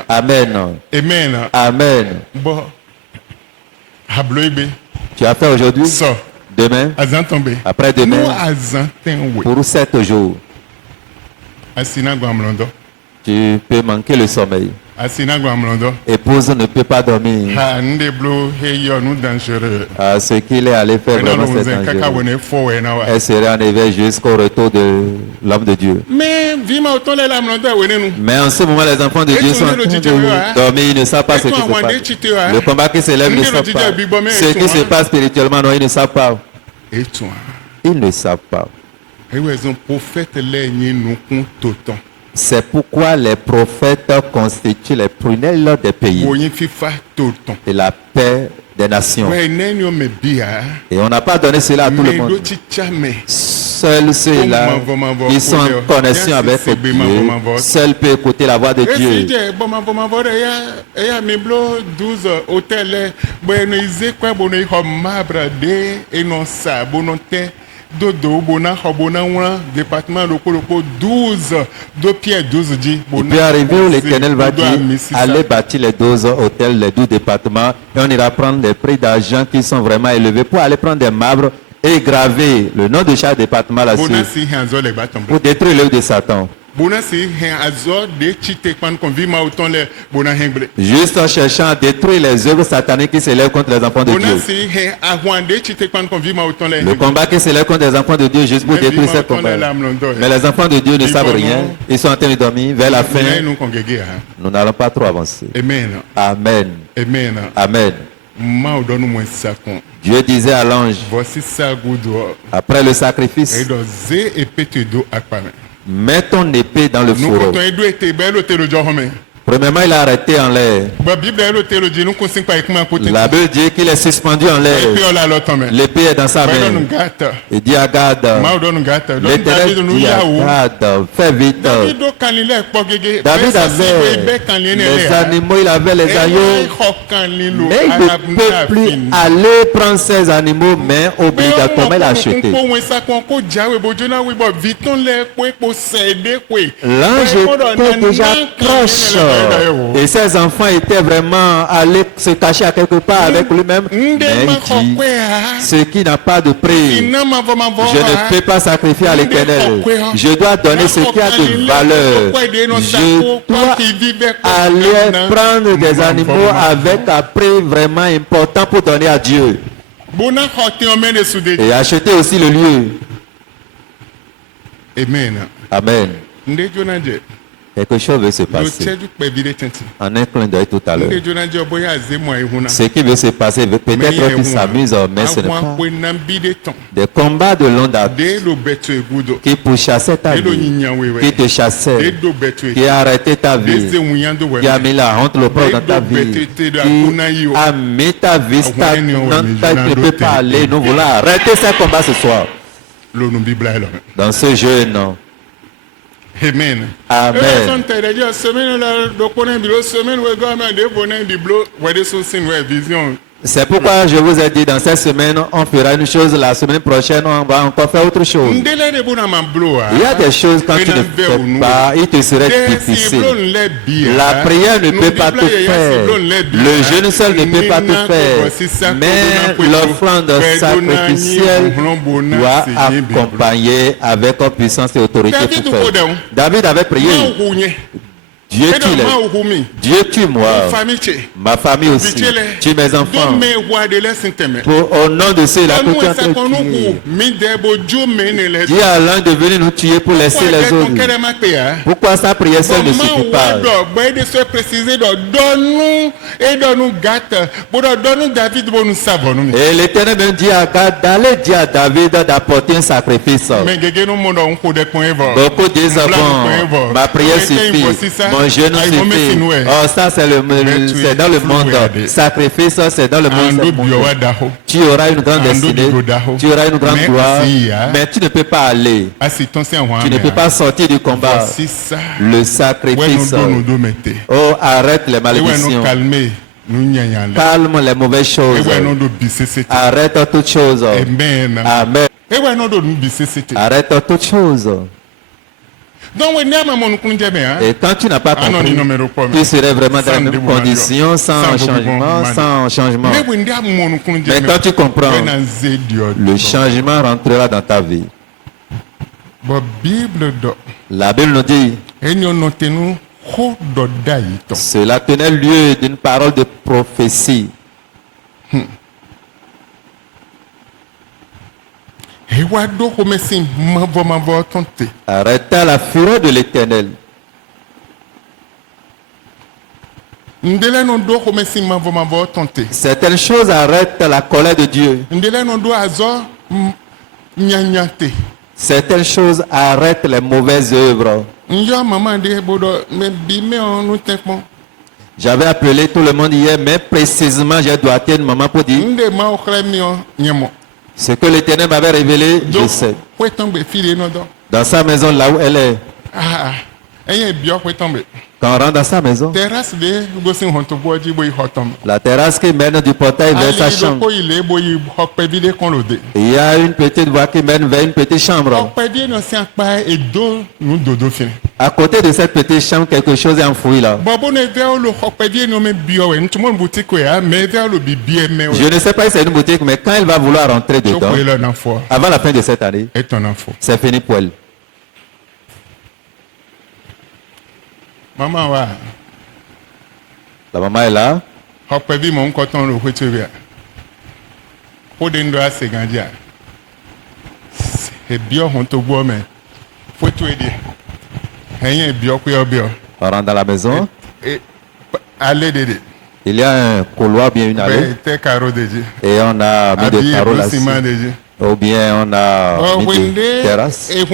Amen. Amen. Amen. Tu as fait aujourd'hui, demain, après-demain, pour 7 jours. Tu peux manquer le sommeil. Épouse ne peut pas dormir. Ce qu'il est allé faire vraiment, c'est dangereux. Elle serait en éveil jusqu'au retour de l'homme de Dieu. Mais en ce moment, les enfants de Dieu sont en train de dormir. Ils ne savent pas ce qui se passe. Le combat qui s'élève, ils ne savent pas. Ce qui se passe spirituellement, non, ils ne savent pas. Ils ne savent pas. C'est pourquoi les prophètes constituent les prunelles des pays et la paix des nations. Et on n'a pas donné cela à tout le monde. Seuls ceux-là qui sont en connexion avec Dieu, seuls peuvent écouter la voix de Dieu. Il peut arriver où l'Éternel va dire allez bâtir les 12 hôtels, les 12 départements, et on ira prendre des prix d'argent qui sont vraiment élevés pour aller prendre des marbres et graver le nom de chaque département là-dessus pour détruire l'œuvre de Satan. Juste en cherchant à détruire les œuvres sataniques qui s'élèvent contre les enfants de Dieu. Le combat qui s'élève contre les enfants de Dieu juste pour détruire ce combat. Mais les enfants de Dieu ne savent rien. Ils sont en train de dormir. Vers la fin, nous n'allons pas trop avancer. Amen. Amen. Amen. Dieu disait à l'ange, après le sacrifice, mets ton épée dans le fourreau. Premièrement, il a arrêté en l'air. La Bible dit qu'il est suspendu en l'air. L'épée est dans sa main. Il dit à Gad, l'Éternel dit à Gad, fais vite. David avait les animaux, il avait les agneaux. Mais il ne peut plus aller prendre ces animaux, mais obligatoirement il a acheté. L'ange était déjà proche. Et ses enfants étaient vraiment allés se cacher à quelque part avec lui-même. Mais il dit, ce qui n'a pas de prix, je ne peux pas sacrifier à l'Éternel. Je dois donner ce qui a de valeur. Je dois aller prendre des animaux avec un prix vraiment important pour donner à Dieu. Et acheter aussi le lieu. Amen. Amen. Quelque chose veut se passer. En un clin d'œil tout à l'heure. Ce qui veut se passer, peut-être qu'il s'amuse, mais ce n'est pas des combats de longue date qui pourchassaient ta vie, qui te chassaient, qui a arrêté ta vie, qui a mis la honte, le poids dans ta vie, qui a mis ta vie stagnante, tu ne peux pas aller. Nous voulons arrêter ce combat ce soir. Dans ce jeûne, Amen. Amen. C'est pourquoi je vous ai dit, dans cette semaine, on fera une chose, la semaine prochaine, on va encore faire autre chose. Il y a des choses, quand tu ne fais pas, il te serait difficile. La prière ne peut pas tout faire. Le jeûne seul ne peut pas tout faire. Mais l'offrande sacrificielle doit accompagner avec puissance et autorité pour faire. David avait prié. Dieu tue Dieu tue moi, ma famille aussi, tue mes enfants. Pour, au nom de ceux-là que tu as tué. Dis à l'un de venir nous tuer pour laisser les autres. Pourquoi sa prière seule ne suffit pas? Et l'Éternel me dit à Gad d'aller dire à David d'apporter un sacrifice. Beaucoup disent bon, ma prière suffit. Mon jeûne suffit. Oh, ça c'est dans le monde. Sacrifice, c'est dans le monde. Tu auras une grande destinée. Tu auras une grande gloire. Mais tu ne peux pas aller. Tu ne peux pas sortir du combat. Le sacrifice. Oh, arrête les malédictions. Calme les mauvaises choses. Arrête toutes choses. Amen. Arrête toutes choses. Et quand tu n'as pas compris, tu serais vraiment dans une condition sans changement. Mais quand tu comprends, le changement rentrera dans ta vie. La Bible nous dit, cela tenait lieu d'une parole de prophétie. Arrêta la fureur de l'Éternel. Certaines choses arrêtent la colère de Dieu. Certaines choses arrêtent les mauvaises œuvres. J'avais appelé tout le monde hier, mais précisément j'ai doigté une maman pour dire ce que l'Éternel m'avait révélé, je sais. Dans sa maison, là où elle est. Quand on rentre dans sa maison, la terrasse qui mène du portail vers sa chambre, il y a une petite voie qui mène vers une petite chambre. À côté de cette petite chambre, quelque chose est enfoui là. Je ne sais pas si c'est une boutique, mais quand elle va vouloir rentrer dedans, avant la fin de cette année, c'est fini pour elle. Maman wa. La maman est là. Hop bi mon coton le kweturia. Hodendo asegandia. E bio hon to gbo me. Foto edi. Eyin bio ko bio. On rentre dans la maison. Allez dédé. Il y a un couloir bien une allée. Et on a mis des carreaux là-dessus. Ou bien on a mis des terrasses. Et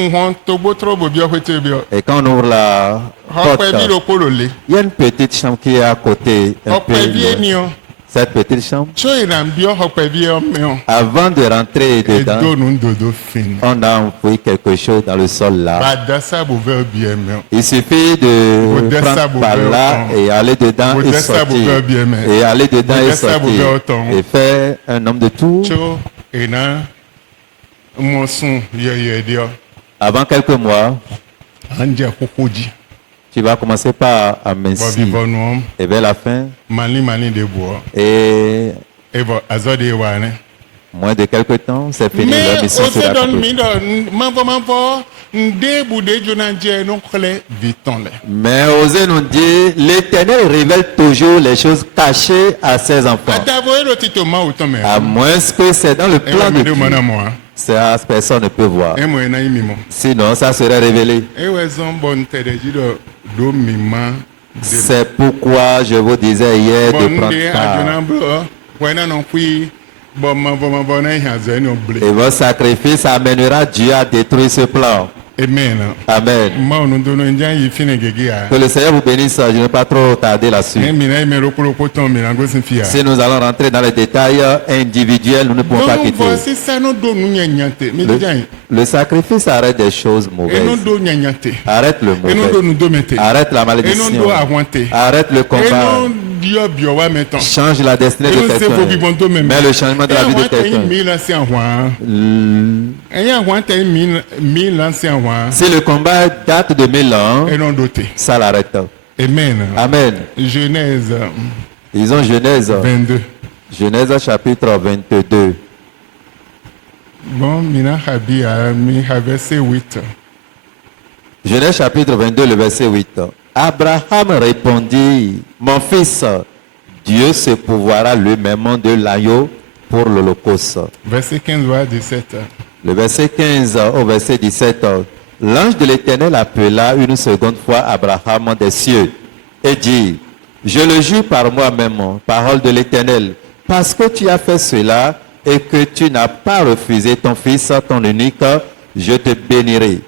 quand on ouvre la porte, il y a une petite chambre qui est à côté. Un peu loin. Cette petite chambre, avant de rentrer dedans, on a envoyé quelque chose dans le sol là. Il suffit de prendre par là et aller dedans et sortir. Et aller dedans et sortir. Et faire un nombre de tours. Avant quelques mois, tu vas commencer par amincir. Et vers la fin, et moins de quelques temps, c'est fini, la mission sera accomplie. Mais osez nous dire, l'Éternel révèle toujours les choses cachées à ses enfants. À moins que c'est dans le plan de Dieu. Ça, personne ne peut voir. Sinon, ça serait révélé. C'est pourquoi je vous disais hier de prendre part. Et votre sacrifice amènera Dieu à détruire ce plan. Amen. Amen. Que le Seigneur vous bénisse. Je ne vais pas trop tarder là-dessus. Si nous allons rentrer dans les détails individuels, nous ne pouvons pas quitter. Le sacrifice arrête des choses mauvaises. Arrête le mauvais. Arrête la malédiction. Arrête le combat. Change la destinée de quelqu'un. Mais le changement de la vie de quelqu'un. Si le combat date de 1000 ans, ça l'arrête. Amen. Amen. Genèse. Ils ont Genèse 22. Genèse chapitre 22. Bon, mina verset 8. Genèse chapitre 22, le verset 8. Abraham répondit, mon fils, Dieu se pourvoira lui-même de l'agneau pour l'holocauste. Verset 15 à 17. Le verset 15 au verset 17. L'ange de l'Éternel appela une seconde fois Abraham des cieux et dit, je le jure par moi-même, parole de l'Éternel, parce que tu as fait cela et que tu n'as pas refusé ton fils, ton unique, je te bénirai.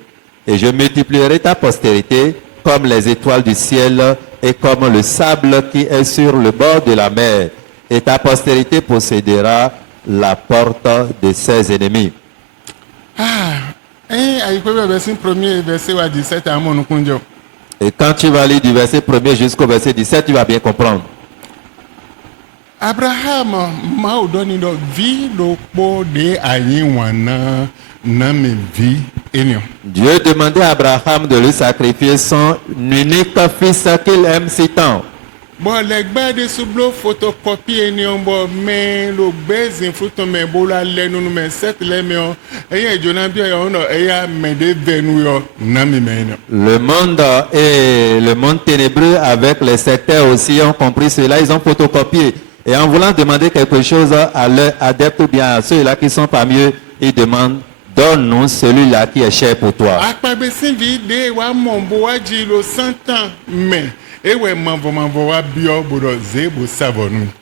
Et je multiplierai ta postérité comme les étoiles du ciel et comme le sable qui est sur le bord de la mer. Et ta postérité possédera la porte de ses ennemis. Et quand tu vas lire du verset 1er jusqu'au verset 17, tu vas bien comprendre. Abraham, Dieu demandait à Abraham de lui sacrifier son unique fils qu'il aime si tant. Bon, les gars de sublo photocopie et niombo mais le baiser fruit mais bola les nous mais cette les mais et Jonathan on a mede venu nami mais. Le monde et le monde ténébreux avec les sectaires aussi ont compris cela, ils ont photocopié et en voulant demander quelque chose à leurs adeptes ou bien à ceux-là qui sont parmi eux, ils demandent donne-nous celui-là qui est cher pour toi.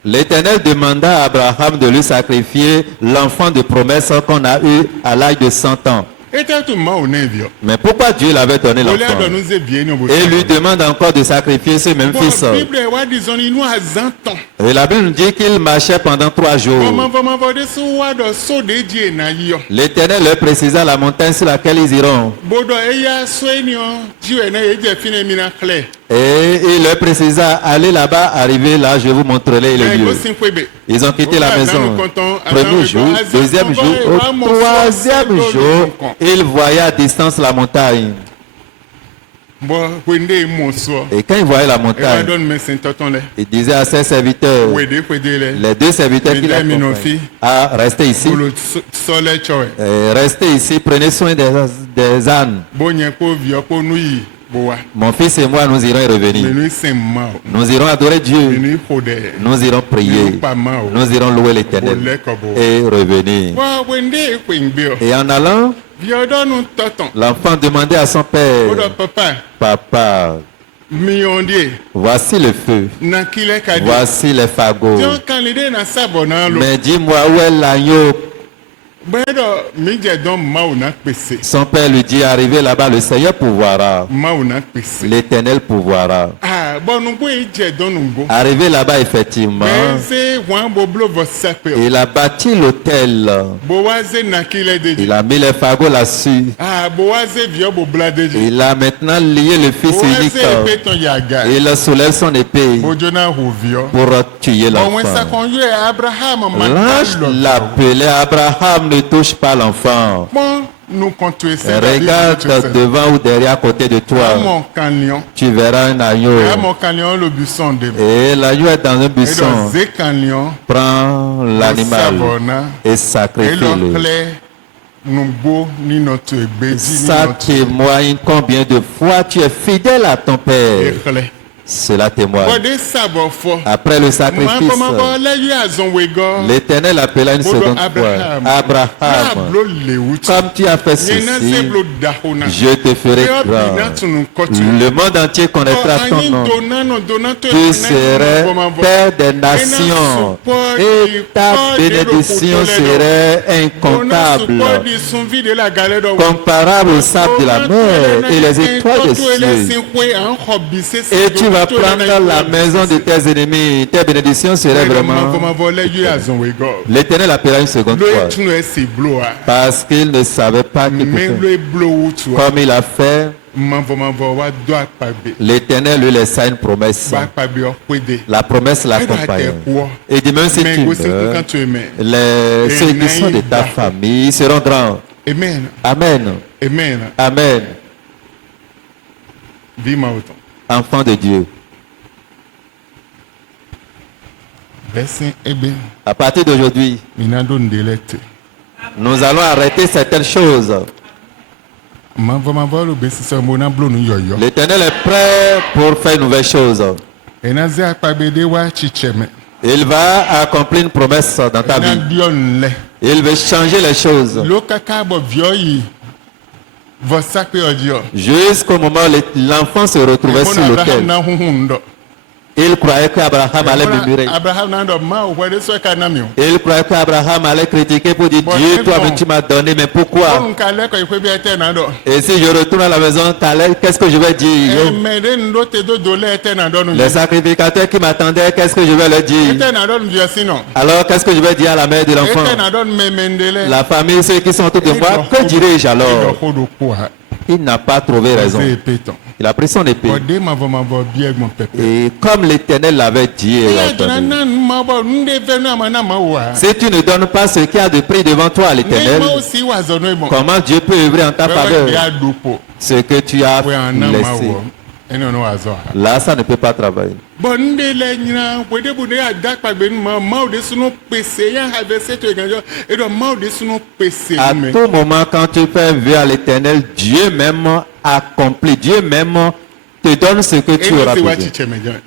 L'Éternel demanda à Abraham de lui sacrifier l'enfant de promesse qu'on a eu à l'âge de 100 ans. Mais pourquoi Dieu l'avait donné l'enfant? Et lui demande encore de sacrifier ce même fils. Et la Bible nous dit qu'il marchait pendant 3 jours. L'Éternel leur précisa la montagne sur laquelle ils iront. Et il leur précisa, allez là-bas, arrivez là, je vous montrerai le lieu. Ils ont quitté la maison. Premier jour, deuxième jour, au troisième jour, ils voyaient à distance la montagne. Et quand ils voyaient la montagne, il disait à ses serviteurs, les 2 serviteurs qui l'accompagnaient, restez ici. Restez ici, prenez soin des ânes. Mon fils et moi, nous irons y revenir. Nous irons adorer Dieu. Nous irons prier. Nous irons louer l'Éternel et revenir. Et en allant, l'enfant demandait à son père, Papa, voici le feu, voici les fagots, mais dis-moi où est l'agneau. Son père lui dit, arrivé là-bas, le Seigneur pourvoira. L'Éternel pourvoira. Arrivé là-bas, effectivement, il a bâti l'autel. Il a mis les fagots là-dessus. Il a maintenant lié le fils unique. Il soulève son épée pour tuer l'enfant. L'ange l'appelait Abraham. Ne touche pas l'enfant. Regarde devant ou derrière à côté de toi. Tu verras un agneau. Et l'agneau est dans un buisson. Prends l'animal et sacrifie-le. Ça témoigne combien de fois tu es fidèle à ton père. Cela témoigne. Après le sacrifice, l'Éternel appela une seconde fois Abraham, comme tu as fait ceci, je te ferai grand. Le monde entier connaîtra ton nom. Tu serais père des nations et ta bénédiction serait incontable, comparable au sable de la mer et les étoiles des cieux. Et tu vas prendre la maison de tes ennemis. Tes bénédictions seraient vraiment... L'Éternel appela une seconde fois. Parce qu'il ne savait pas qu'il pouvait. Comme il a fait, l'Éternel lui laissa une promesse. La promesse l'accompagne. Et dit, même si tu meurs, ceux qui sont de ta famille seront grands. Amen. Amen. Amen. Enfant de Dieu. À partir d'aujourd'hui, nous allons arrêter certaines choses. L'Éternel est prêt pour faire une nouvelle chose. Il va accomplir une promesse dans ta vie. Il veut changer les choses. Jusqu'au moment où l'enfant se retrouvait sur l'autel. Il croyait qu'Abraham allait murmurer. Il croyait qu'Abraham allait critiquer pour dire, Dieu, toi-même tu m'as donné, mais pourquoi? Et si je retourne à la maison, qu'est-ce que je vais dire? Les sacrificateurs qui m'attendaient, qu'est-ce que je vais leur dire? Alors qu'est-ce que je vais dire à la mère de l'enfant? La famille, ceux qui sont autour de moi, que dirais-je alors? Il n'a pas trouvé raison. Il a pris son épée. Et comme l'Éternel l'avait dit, si tu ne donnes pas ce qu'il y a de prix devant toi à l'Éternel, comment Dieu peut œuvrer en ta faveur? Ce que tu as laissé. Là, ça ne peut pas travailler. À tout moment, quand tu fais vœu à l'Éternel, Dieu même accomplit. Dieu même te donne ce que tu auras besoin.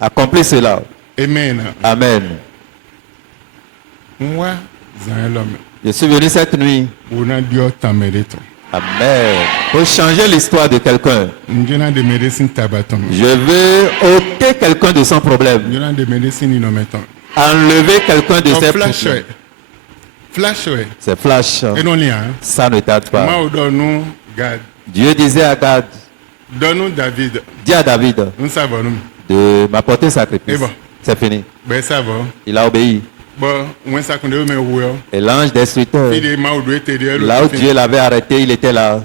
Accomplis cela. Amen. Amen. Je suis venu cette nuit. Amen. Pour changer l'histoire de quelqu'un. Je veux ôter quelqu'un de son problème. Enlever quelqu'un de ses problèmes. C'est flash. Ça ne tarde pas. Dieu disait à Gad, dis à David de m'apporter sacrifice. C'est fini. Il a obéi. Et l'ange destructeur, là où Dieu l'avait arrêté, il était là.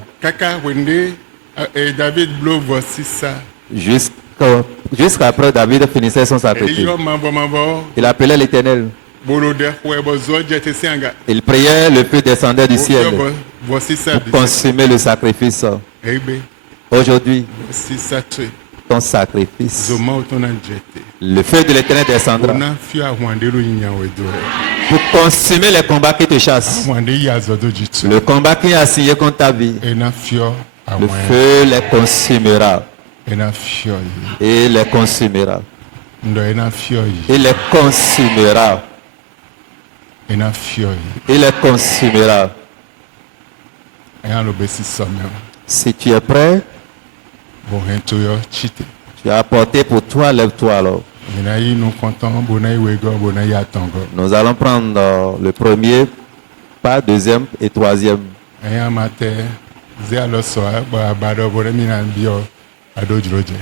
Jusqu'après David finissait son sacrifice. Il appelait l'Éternel. Il priait, le feu descendait du ciel pour consumer le sacrifice. Aujourd'hui, ton sacrifice, le feu de l'Éternel descendra pour consumer les combats qui te chassent. Le combat qui a signé contre ta vie, le feu les consumera. Et les consumera. Il les consumera. Il les consumera. Si tu es prêt, tu as apporté pour toi, lève-toi alors. Nous allons prendre le premier, pas deuxième et troisième.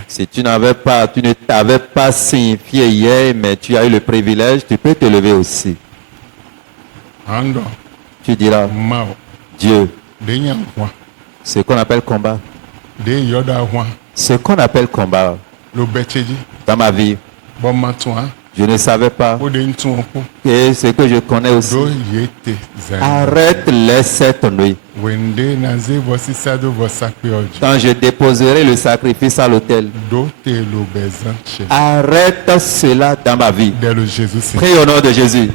Si tu ne t'avais pas signifié hier, mais tu as eu le privilège, tu peux te lever aussi. Tu diras, Dieu, ce qu'on appelle combat. Ce qu'on appelle combat dans ma vie. Je ne savais pas. Et ce que je connais aussi. Arrête-les cette nuit. Quand je déposerai le sacrifice à l'autel. Arrête cela dans ma vie. Prie au nom de Jésus.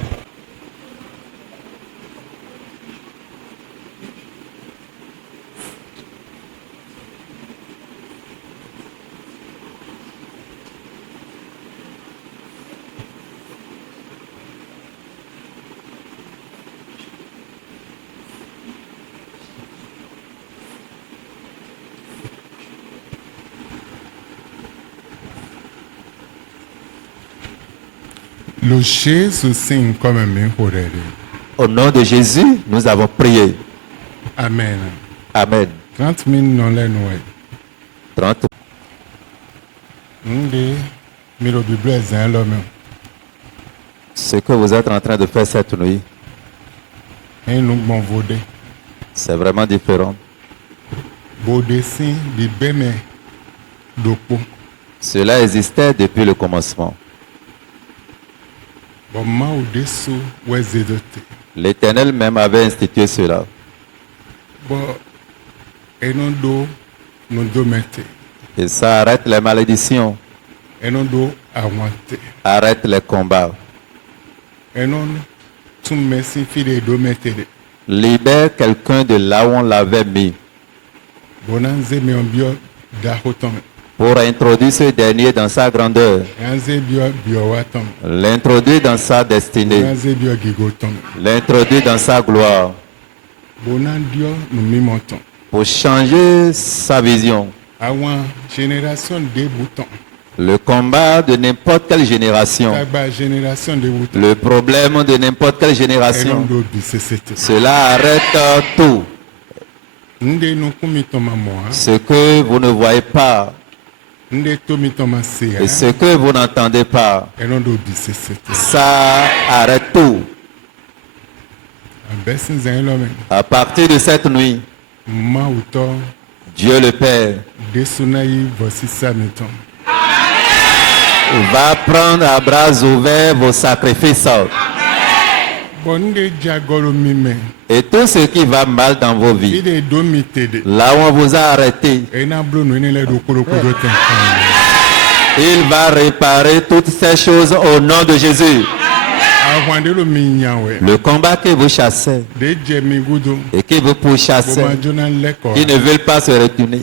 Au nom de Jésus, nous avons prié. Amen. Amen. 30 minutes. 30. Ce que vous êtes en train de faire cette nuit, c'est vraiment différent. Cela existait depuis le commencement. L'Éternel même avait institué cela. Et ça arrête les malédictions. Arrête les combats. Libère quelqu'un de là où on l'avait mis. Pour introduire ce dernier dans sa grandeur. L'introduire dans sa destinée. L'introduire dans sa gloire. Pour changer sa vision. Le combat de n'importe quelle génération. Le problème de n'importe quelle génération. Cela arrête tout. Ce que vous ne voyez pas. Et ce que vous n'entendez pas. Ça arrête tout. À partir de cette nuit, Dieu le Père va prendre à bras ouverts vos sacrifices. Et tout ce qui va mal dans vos vies, là où on vous a arrêté, il va réparer toutes ces choses au nom de Jésus. Le combat que vous chassez et que vous pourchassez, qui ne veulent pas se retourner,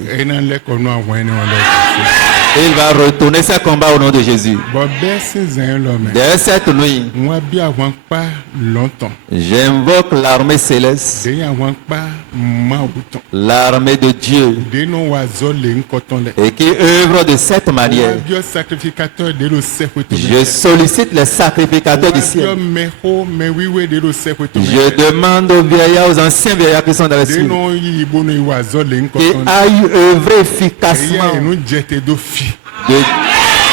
il va retourner ce combat au nom de Jésus. Dès cette nuit, j'invoque l'armée céleste, l'armée de Dieu, et qui œuvre de cette manière. Je sollicite les sacrificateurs du ciel. Je demande aux vieillards, aux anciens vieillards qui sont dans le ciel, qui aillent œuvrer efficacement. De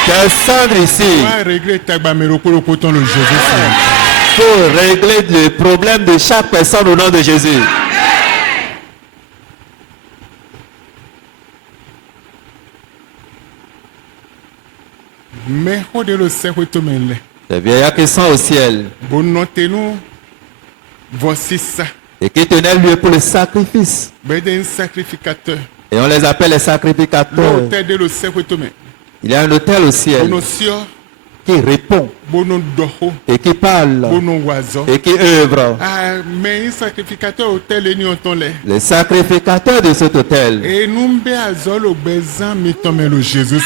descendre ici pour régler le problème de chaque personne au nom de Jésus. Les vieillards qui sont au ciel et qui tenaient lieu pour le sacrifice. Et on les appelle les sacrificateurs. Il y a un autel au ciel qui répond et qui parle et qui œuvre. Mais un sacrificateur autel et les sacrificateurs de cet autel. Et nous Jésus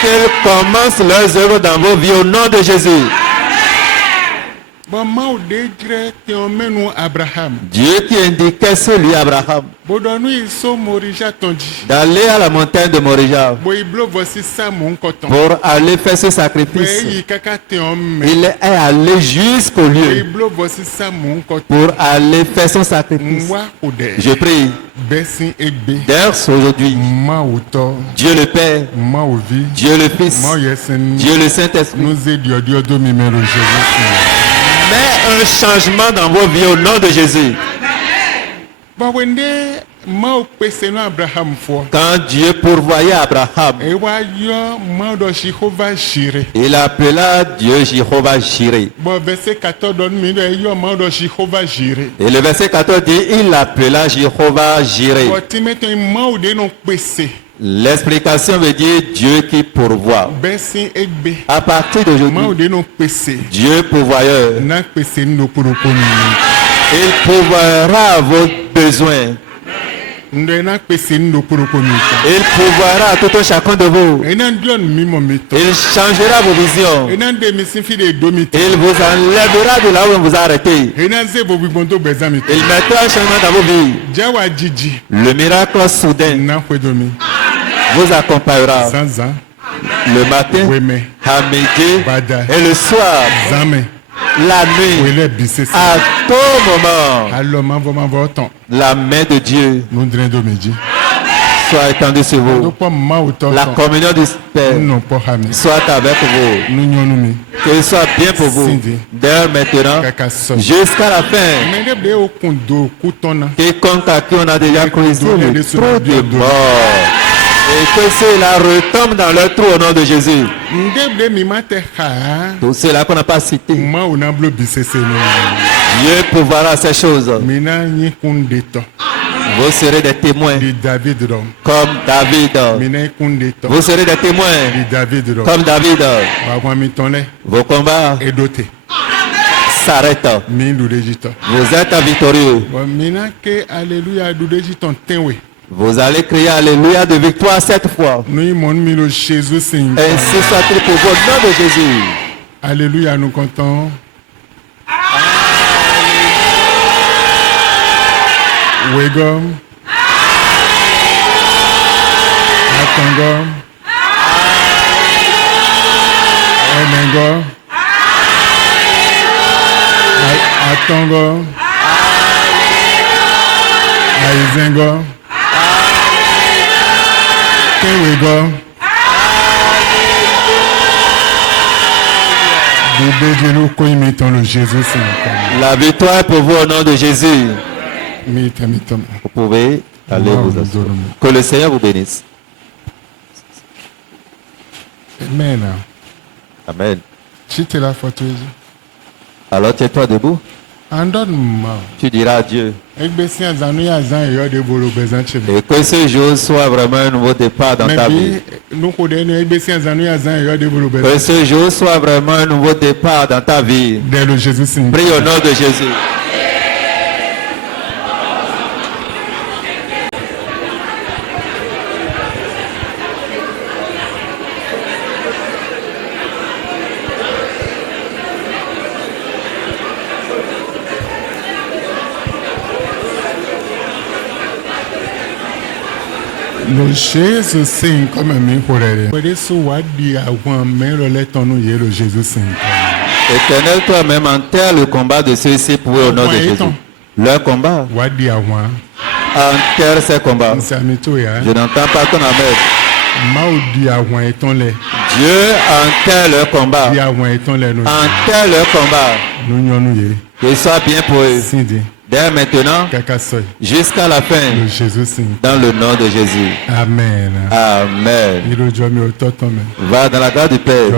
qu'ils commencent leurs œuvres dans vos vies au nom de Jésus. Dieu qui indiquait celui Abraham d'aller à la montagne de Morija pour aller faire ce sacrifice. Il est allé jusqu'au lieu pour aller faire son sacrifice. Je prie dès aujourd'hui, Dieu le Père, Dieu le Fils, Dieu le Saint-Esprit, mais un changement dans vos vies au nom de Jésus. Quand Dieu pourvoyait Abraham, il appela Dieu Jéhovah Jireh. Et le verset 14 dit, il appela Jéhovah Jireh. L'explication veut dire Dieu qui pourvoit. À partir d'aujourd'hui, Dieu pourvoyeur. Il pourvoira vos besoins. Il pourvoira tout un chacun de vous. Il changera vos visions. Il vous enlèvera de là où on vous a arrêté. Il mettra un changement dans vos vies. Le miracle soudain vous accompagnera le matin, à midi et le soir, la nuit, à tout moment. La main de Dieu soit étendue sur vous. La communion du Père soit avec vous. Que soit bien pour vous. Dès maintenant jusqu'à la fin. Quiconque à qui on a déjà creusé le trou de mort, et que ceux-là retombent dans leur trou au nom de Jésus. Tout cela qu'on n'a pas cité. Dieu pourvoira ces choses. Vous serez des témoins comme David. Vous serez des témoins comme David. Vos combats s'arrêtent. Vous êtes victorieux. Vous allez crier Alléluia de victoire cette fois. Ainsi soit-il pour vous au nom de Jésus. Alléluia, nous comptons. Wegom. Atongom. Enengom. Atongom. Aizengom. La victoire est pour vous au nom de Jésus. Vous pouvez aller vous asseoir. Que le Seigneur vous bénisse. Amen. Amen. Alors Alors tiens-toi debout. Tu diras à Dieu. Et que ce jour soit vraiment un nouveau départ dans ta vie. Que ce jour soit vraiment un nouveau départ dans ta vie. Prie au nom de Jésus. Le Jésus sing comme un micro-rêve. Éternel, toi-même enterre le combat de ceux-ci pour eux au nom de Jésus. Leur combat. Enterre ces combats. Je n'entends pas ton amen. Dieu enterre leur combat. Enterre leur combat. Que soit bien pour eux. Dès maintenant, jusqu'à la fin, dans le nom de Jésus. Amen. Amen. Va dans la grâce du Père.